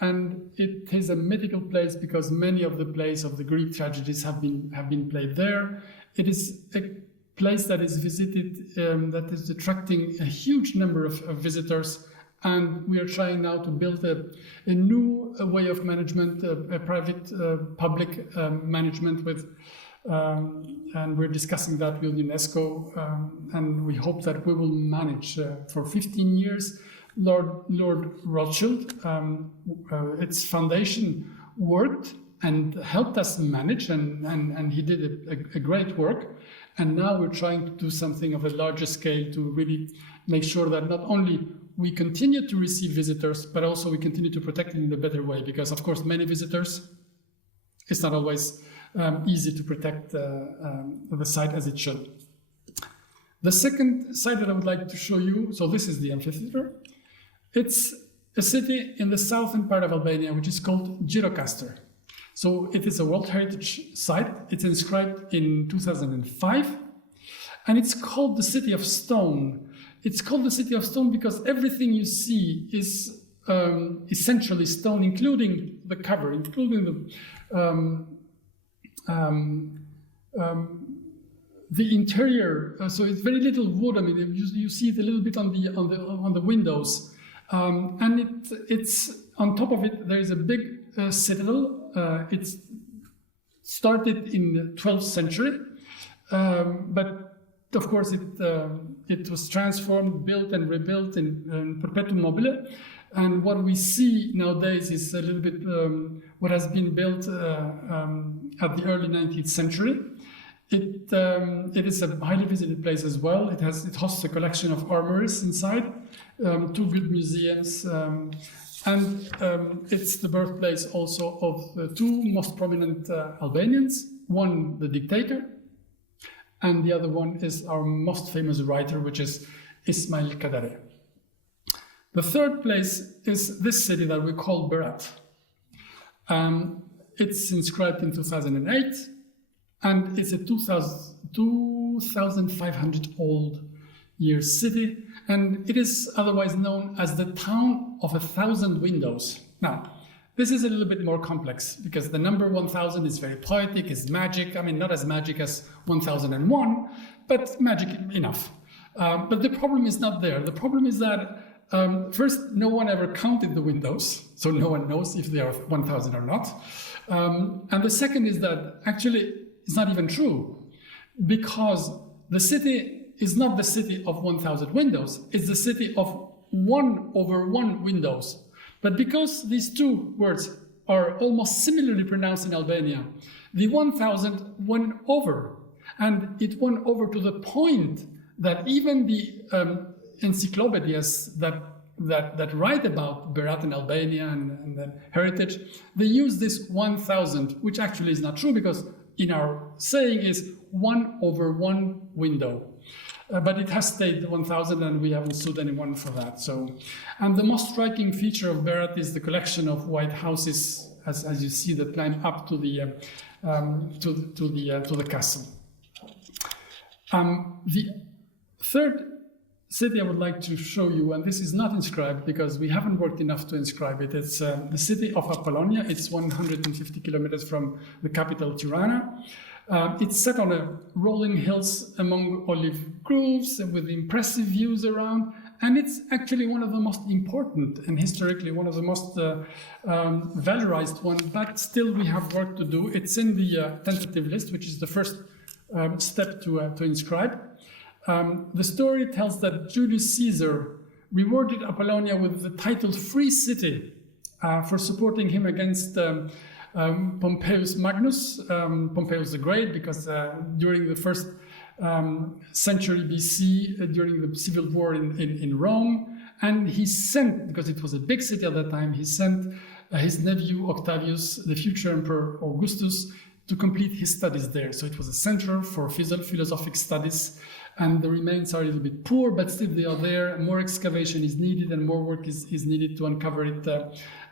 And it is a mythical place because many of the plays of the Greek tragedies have been played there. It is a place that is visited, that is attracting a huge number of visitors, and we are trying now to build a new way of management, a private public management with, and we're discussing that with UNESCO, and we hope that we will manage for 15 years. Lord Rothschild, its foundation worked and helped us manage, and he did a great work. And now we're trying to do something of a larger scale to really make sure that not only we continue to receive visitors, but also we continue to protect it in a better way. Because of course, many visitors, it's not always easy to protect the site as it should. The second site that I would like to show you, so this is the amphitheater. It's a city in the southern part of Albania, which is called Gjirokastër. So it is a World Heritage Site. It's inscribed in 2005, and it's called the City of Stone. It's called the City of Stone because everything you see is essentially stone, including the cover, including the interior. So it's very little wood. I mean, you see it a little bit on the windows. And it's on top of it, there is a big citadel. It's started in the 12th century, but of course it was transformed, built and rebuilt in perpetuum mobile. And what we see nowadays is a little bit what has been built at the early 19th century. It is a highly visited place as well. It hosts a collection of armories inside, 2 good museums, and it's the birthplace also of the 2 most prominent Albanians. One, the dictator, and the other one is our most famous writer, which is Ismail Kadare. The third place is this city that we call Berat. It's inscribed in 2008. And it's a 2,500 old year city, and it is otherwise known as the town of 1,000 windows. Now, this is a little bit more complex because the number 1,000 is very poetic, is magic. I mean, not as magic as 1,001, but magic enough. But the problem is not there. The problem is that first, no one ever counted the windows, so no one knows if they are 1,000 or not. And the second is that actually, it's not even true, because the city is not the city of 1,000 windows, it's the city of 1/1 windows. But because these 2 words are almost similarly pronounced in Albania, the 1,000 won over, and it won over to the point that even the encyclopedias that write about Berat and Albania and the heritage, they use this 1,000, which actually is not true, because in our saying is 1/1 window. But it has stayed 1,000, and we haven't sued anyone for that. So, and the most striking feature of Berat is the collection of white houses, as you see, that climb up to the castle. The third city I would like to show you, and this is not inscribed because we haven't worked enough to inscribe it. It's the city of Apollonia. It's 150 kilometers from the capital, Tirana. It's set on a rolling hills among olive groves with impressive views around. And it's actually one of the most important and historically one of the most valorized one, but still we have work to do. It's in the tentative list, which is the first step to inscribe. The story tells that Julius Caesar rewarded Apollonia with the title Free City for supporting him against Pompeius Magnus, Pompeius the Great, because during the first century BC, during the civil war in Rome, and he sent, because it was a big city at that time, he sent his nephew Octavius, the future Emperor Augustus, to complete his studies there. So it was a center for philosophic studies, and the remains are a little bit poor, but still they are there. More excavation is needed and more work is needed to uncover it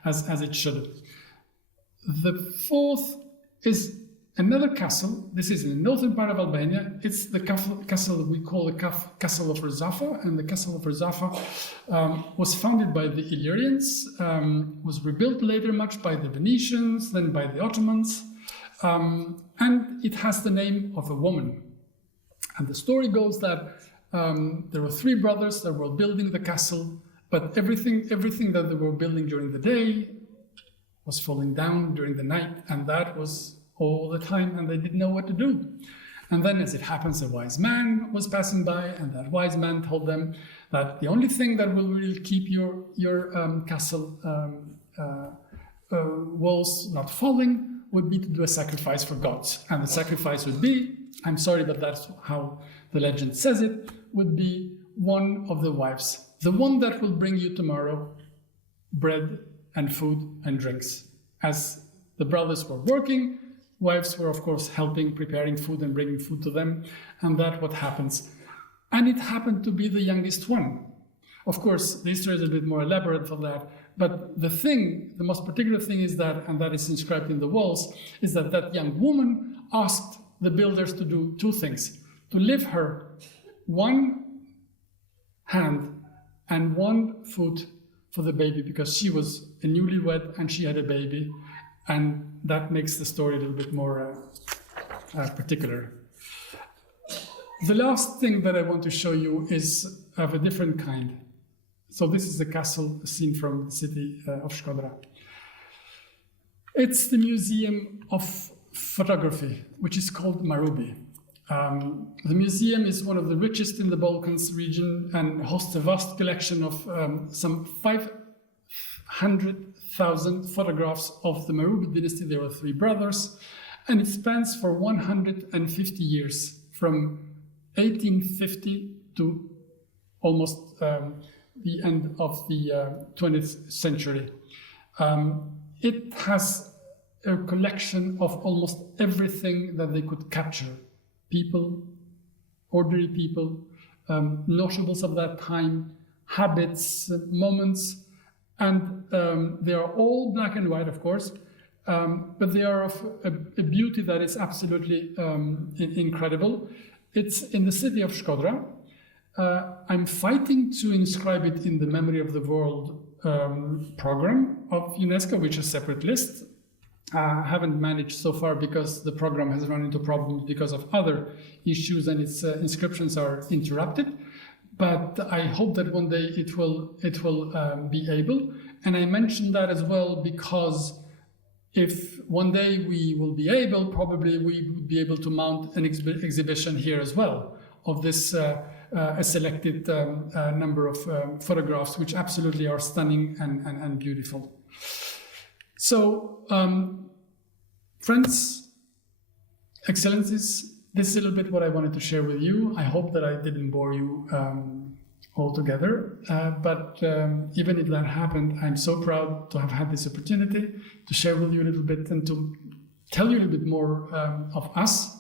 as it should. The fourth is another castle. This is in the northern part of Albania. It's the castle that we call the Castle of Zephy, and the Castle of Zephy was founded by the Illyrians, was rebuilt later much by the Venetians, then by the Ottomans, and it has the name of a woman. And the story goes that there were three brothers that were building the castle, but everything that they were building during the day was falling down during the night, and that was all the time, and they didn't know what to do. And then, as it happens, a wise man was passing by, and that wise man told them that the only thing that will really keep your castle walls not falling would be to do a sacrifice for gods. And the sacrifice would be, I'm sorry, but that's how the legend says it, would be one of the wives, the one that will bring you tomorrow bread and food and drinks. As the brothers were working, wives were, of course, helping, preparing food and bringing food to them, and that's what happens. And it happened to be the youngest one. Of course, the history is a bit more elaborate for that, but the most particular thing is that, and that is inscribed in the walls, is that that young woman asked the builders to do two things: to leave her one hand and one foot for the baby, because she was a newlywed and she had a baby, and that makes the story a little bit more particular. The last thing that I want to show you is of a different kind. So this is the castle seen from the city of Shkodra. It's the Museum of Photography, which is called Marubi. The museum is one of the richest in the Balkans region and hosts a vast collection of some 500,000 photographs of the Marubi dynasty. There were three brothers, and it spans for 150 years, from 1850 to almost the end of the 20th century. It has a collection of almost everything that they could capture. People, ordinary people, notables of that time, habits, moments, and they are all black and white, of course, but they are of a beauty that is absolutely incredible. It's in the city of Shkodra. I'm fighting to inscribe it in the Memory of the World program of UNESCO, which is a separate list. I haven't managed so far because the program has run into problems because of other issues and its inscriptions are interrupted. But I hope that one day it will be able. And I mention that as well because if one day we will be able, probably we would be able to mount an exhibition here as well of this a selected number of photographs, which absolutely are stunning and beautiful. So, friends, excellencies, this is a little bit what I wanted to share with you. I hope that I didn't bore you altogether, but even if that happened, I'm so proud to have had this opportunity to share with you a little bit and to tell you a little bit more of us,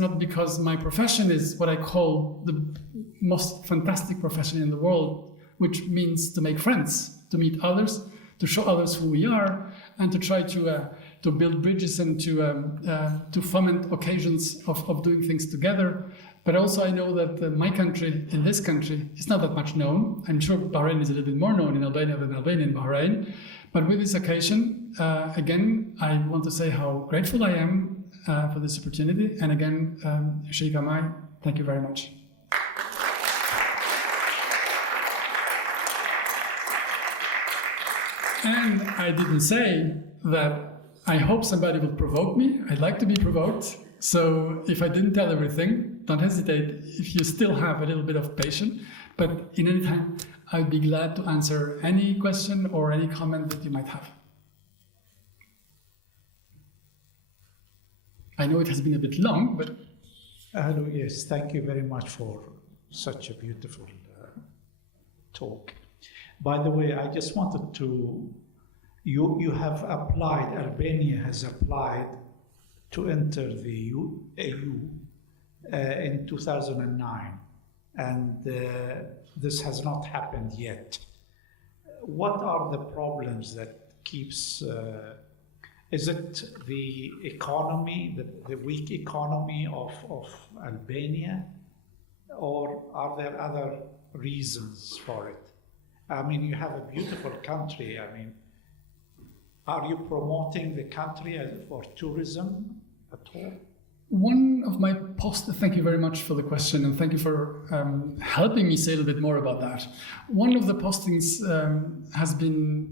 not because my profession is what I call the most fantastic profession in the world, which means to make friends, to meet others, to show others who we are, and to try to build bridges and to foment occasions of doing things together. But also I know that my country, in this country, is not that much known. I'm sure Bahrain is a little bit more known in Albania than Albania in Bahrain. But with this occasion, again, I want to say how grateful I am for this opportunity. And again, Sheikh Hamai, thank you very much. And I didn't say that I hope somebody will provoke me. I'd like to be provoked. So if I didn't tell everything, don't hesitate if you still have a little bit of patience. But in any time, I'd be glad to answer any question or any comment that you might have. I know it has been a bit long, but... Hello, yes, thank you very much for such a beautiful talk. By the way, I just wanted to... You have applied, Albania has applied to enter the EU in 2009, and this has not happened yet. What are the problems that keeps, is it the economy, the weak economy of Albania, or are there other reasons for it? I mean, you have a beautiful country. I mean, are you promoting the country for tourism at all? One of my posts, thank you very much for the question, and thank you for helping me say a little bit more about that. One of the postings has been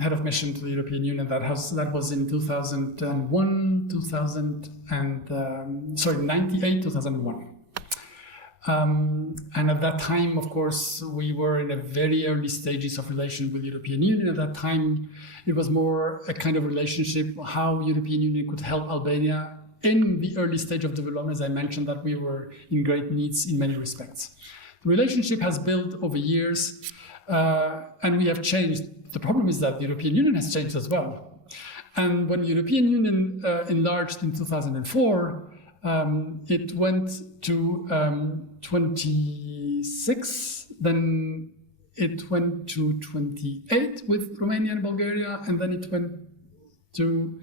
head of mission to the European Union. That was in 98, 2001. And at that time, of course, we were in a very early stages of relation with the European Union. At that time, it was more a kind of relationship, how European Union could help Albania in the early stage of development. As I mentioned, that we were in great needs in many respects. The relationship has built over years, and we have changed. The problem is that the European Union has changed as well. And when the European Union enlarged in 2004, it went to 26, then it went to 28 with Romania and Bulgaria, and then it went to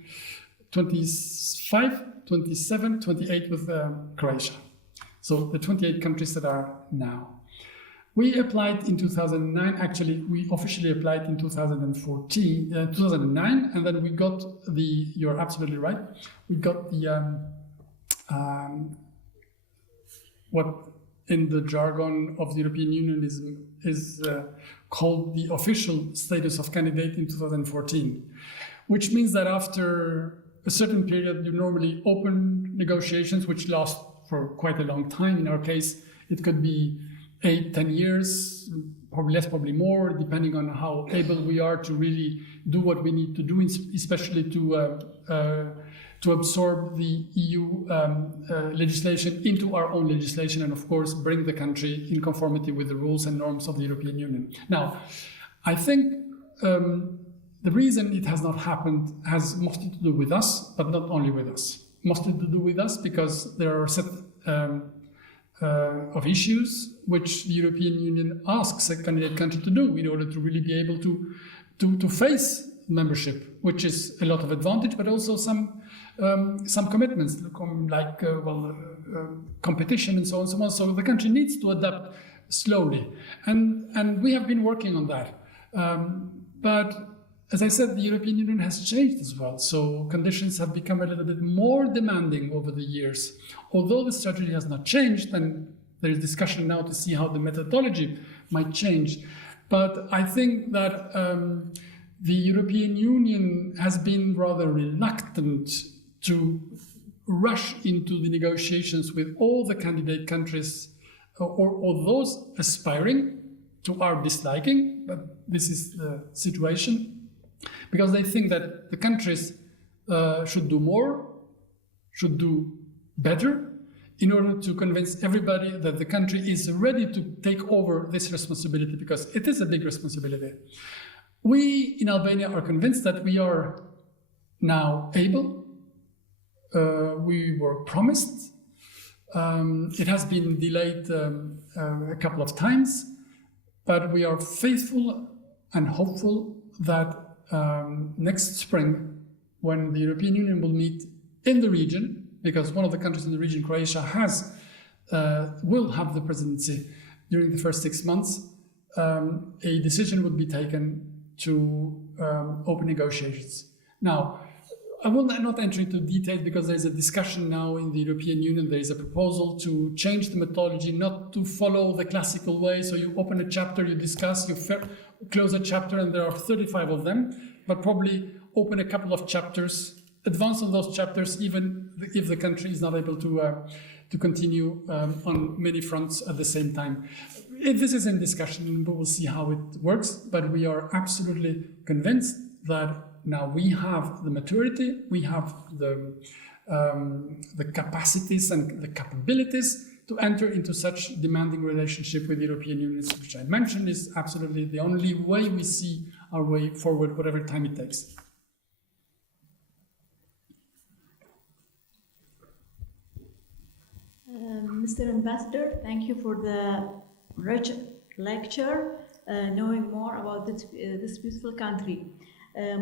25, 27, 28 with Croatia. So the 28 countries that are now. We applied in 2009, actually we officially applied in 2009, and then we got the, you're absolutely right, we got the, what in the jargon of the European Union is called the official status of candidate in 2014, which means that after a certain period, you normally open negotiations, which last for quite a long time. In our case, it could be 8, 10 years, probably less, probably more, depending on how able we are to really do what we need to do, especially to absorb the EU legislation into our own legislation, and of course bring the country in conformity with the rules and norms of the European Union. Now, I think the reason it has not happened has mostly to do with us, but not only with us. Mostly to do with us because there are a set of issues which the European Union asks a candidate country to do in order to really be able to face membership, which is a lot of advantage, but also some commitments, like competition and so on and so on. So the country needs to adapt slowly, and we have been working on that. But as I said, the European Union has changed as well, so conditions have become a little bit more demanding over the years. Although the strategy has not changed, and there is discussion now to see how the methodology might change. But I think that the European Union has been rather reluctant to rush into the negotiations with all the candidate countries, or those aspiring to our disliking, but this is the situation. Because they think that the countries should do more, should do better, in order to convince everybody that the country is ready to take over this responsibility, because it is a big responsibility. We in Albania are convinced that we are now able. We were promised. It has been delayed a couple of times, but we are faithful and hopeful that next spring, when the European Union will meet in the region, because one of the countries in the region, Croatia, has will have the presidency during the first 6 months, a decision would be taken to open negotiations. Now, I will not enter into detail because there's a discussion now in the European Union. There is a proposal to change the methodology, not to follow the classical way. So you open a chapter, you discuss, you close a chapter, and there are 35 of them, but probably open a couple of chapters, advance on those chapters, even if the country is not able to continue on many fronts at the same time. This is in discussion, we will see how it works, but we are absolutely convinced that now we have the maturity, we have the capacities and the capabilities to enter into such demanding relationship with the European Union, which I mentioned is absolutely the only way we see our way forward, whatever time it takes. Mr. Ambassador, thank you for the rich lecture, knowing more about this beautiful country.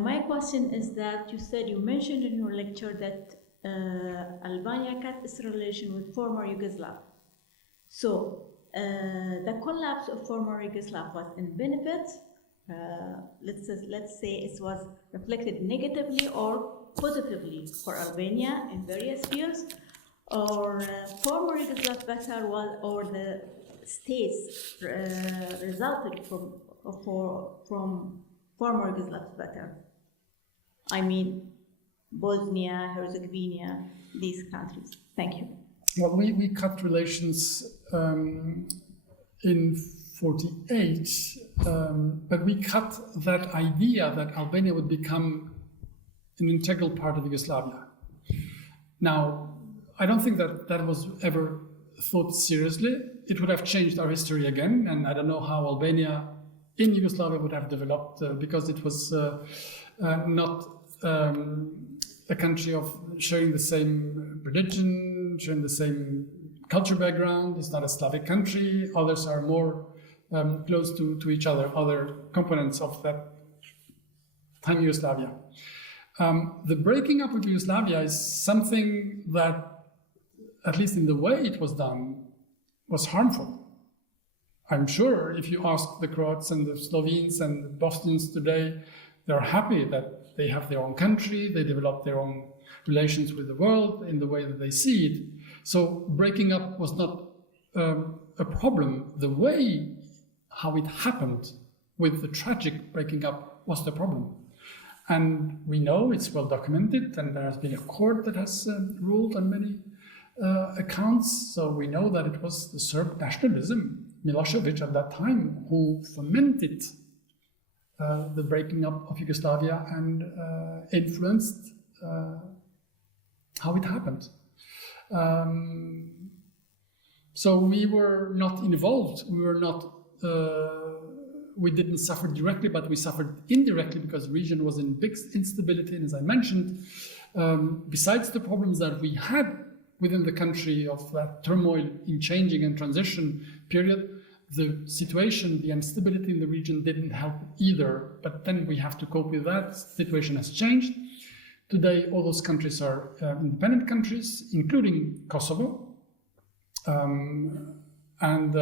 My question is that you mentioned in your lecture that Albania cut its relation with former Yugoslavia. So the collapse of former Yugoslavia was in benefit. Let's say it was reflected negatively or positively for Albania in various fields, or former Yugoslavia better was, or the states resulted from former Yugoslavia better. I mean, Bosnia, Herzegovina, these countries. Thank you. Well, we cut relations in 48, but we cut that idea that Albania would become an integral part of Yugoslavia. Now, I don't think that was ever thought seriously. It would have changed our history again, and I don't know how Albania in Yugoslavia would have developed because it was not a country of sharing the same religion, sharing the same culture background. It's not a Slavic country. Others are more close to each other, other components of that time Yugoslavia. The breaking up of Yugoslavia is something that, at least in the way it was done, was harmful. I'm sure if you ask the Croats and the Slovenes and the Bosnians today, they're happy that they have their own country, they develop their own relations with the world in the way that they see it. So breaking up was not a problem. The way how it happened with the tragic breaking up was the problem. And we know it's well documented, and there has been a court that has ruled on many accounts. So we know that it was the Serb nationalism, Milosevic at that time, who fomented the breaking up of Yugoslavia and influenced how it happened. So we were not involved. We were not. We didn't suffer directly, but we suffered indirectly because the region was in big instability. And as I mentioned, besides the problems that we had within the country of that turmoil in changing and transition period, the situation, the instability in the region didn't help either. But then we have to cope with that. The situation has changed. Today, all those countries are independent countries, including Kosovo. And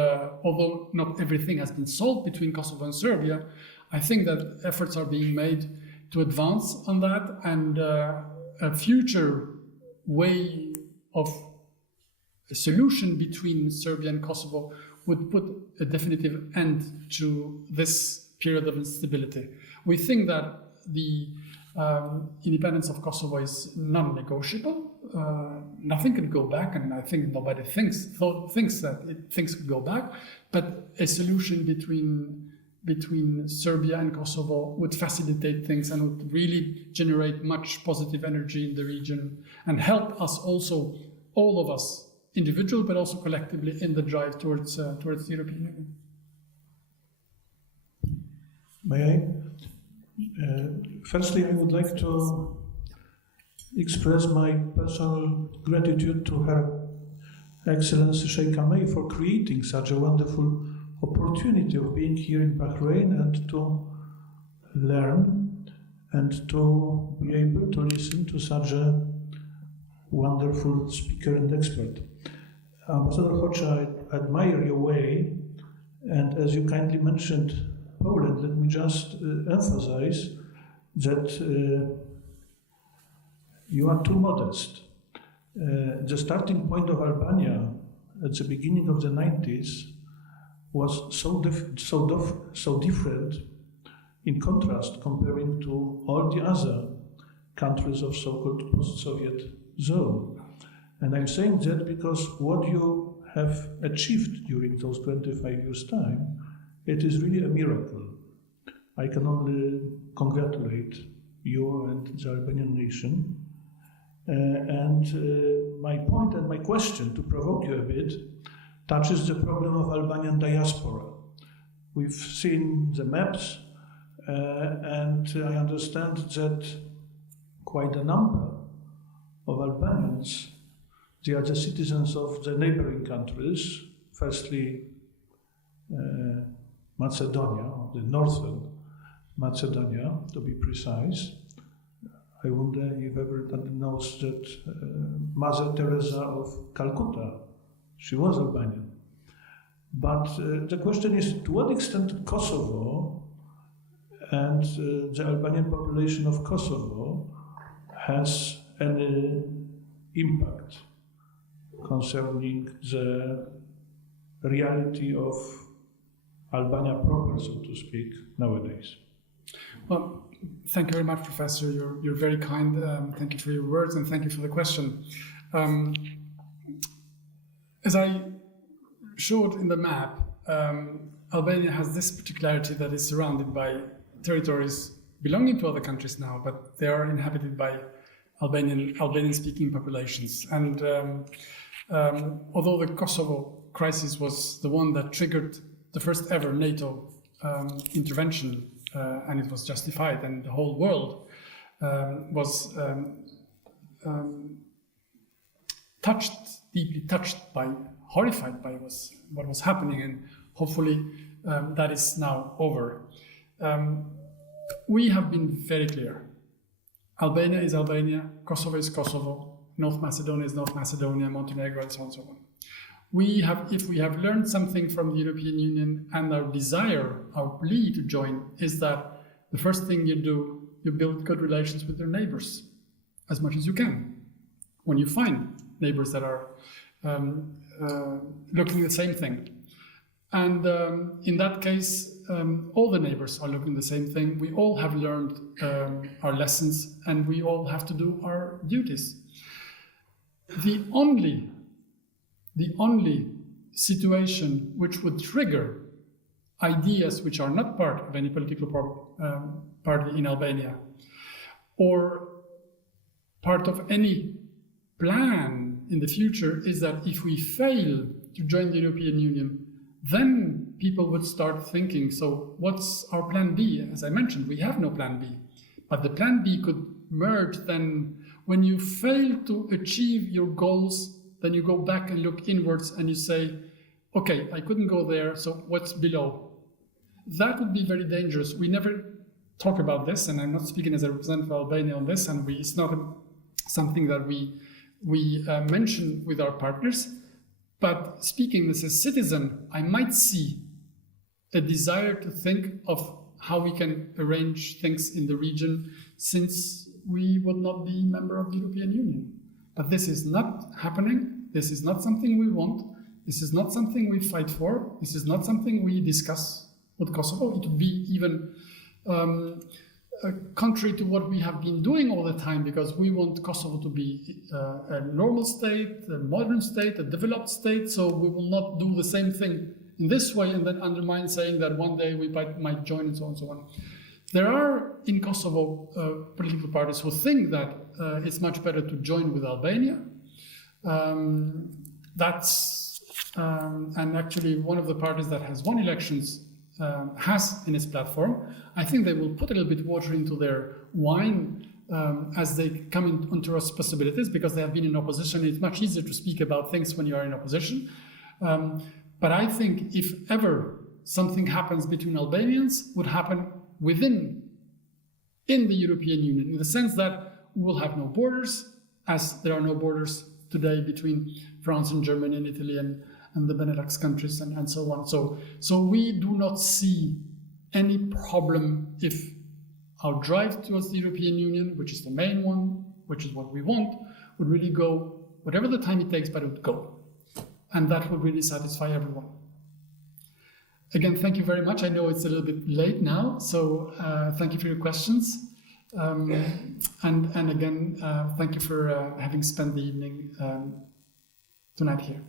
although not everything has been solved between Kosovo and Serbia, I think that efforts are being made to advance on that, and a future way of a solution between Serbia and Kosovo would put a definitive end to this period of instability. We think that the independence of Kosovo is non-negotiable. Nothing can go back, and I think nobody thinks that things could go back. But a solution between Serbia and Kosovo would facilitate things and would really generate much positive energy in the region and help us also, all of us, individual but also collectively, in the drive towards the European Union. May I? Firstly, I would like to express my personal gratitude to Her Excellency Sheikh Hamay for creating such a wonderful opportunity of being here in Bahrain and to learn and to be able to listen to such a wonderful speaker and expert. Ambassador Hoxha, I admire your way, and as you kindly mentioned Poland, let me just emphasize that you are too modest. The starting point of Albania at the beginning of the 90s was so different, in contrast comparing to all the other countries of so-called post-Soviet zone. And I'm saying that because what you have achieved during those 25 years' time, it is really a miracle. I can only congratulate you and the Albanian nation. My point and my question, to provoke you a bit, touches the problem of Albanian diaspora. We've seen the maps, and I understand that quite a number of Albanians, they are the citizens of the neighboring countries, firstly Macedonia, the northern Macedonia, to be precise. I wonder if everybody knows that Mother Teresa of Calcutta, she was Albanian. But the question is, to what extent Kosovo and the Albanian population of Kosovo has any impact concerning the reality of Albania proper, so to speak, nowadays? Well, thank you very much, Professor. You're very kind. Thank you for your words and thank you for the question. As I showed in the map, Albania has this particularity that is surrounded by territories belonging to other countries now, but they are inhabited by Albanian-speaking populations. And although the Kosovo crisis was the one that triggered the first ever NATO intervention, and it was justified, and the whole world was deeply touched by, horrified by what was happening, and hopefully that is now over. We have been very clear. Albania is Albania, Kosovo is Kosovo, North Macedonia is North Macedonia, Montenegro, and so on and so on. If we have learned something from the European Union, and our desire, our plea to join, is that the first thing you do, you build good relations with your neighbors as much as you can. When you find neighbors that are looking the same thing. And in that case, all the neighbors are looking the same thing. We all have learned our lessons, and we all have to do our duties. The only situation which would trigger ideas which are not part of any political party in Albania, or part of any plan in the future, is that if we fail to join the European Union, then people would start thinking, so what's our plan B? As I mentioned, we have no plan B. But the plan B could merge then. When you fail to achieve your goals, then you go back and look inwards and you say, okay, I couldn't go there, so what's below? That would be very dangerous. We never talk about this, and I'm not speaking as a representative of Albania on this, and it's not something that we mention with our partners. But speaking as a citizen, I might see a desire to think of how we can arrange things in the region, since we would not be a member of the European Union. But this is not happening. This is not something we want. This is not something we fight for. This is not something we discuss with Kosovo. It would be even contrary to what we have been doing all the time, because we want Kosovo to be a normal state, a modern state, a developed state. So we will not do the same thing in this way and then undermine saying that one day we might join, and so on and so on. There are in Kosovo political parties who think that it's much better to join with Albania. And actually one of the parties that has won elections has in its platform. I think they will put a little bit water into their wine as they come into possibilities, because they have been in opposition. It's much easier to speak about things when you are in opposition. But I think if ever something happens between Albanians, would happen in the European Union, in the sense that we will have no borders, as there are no borders today between France and Germany and Italy and the Benelux countries and so on. So we do not see any problem if our drive towards the European Union, which is the main one, which is what we want, would really go, whatever the time it takes, but it would go. And that would really satisfy everyone. Again, thank you very much. I know it's a little bit late now, so thank you for your questions. And again, thank you for having spent the evening tonight here.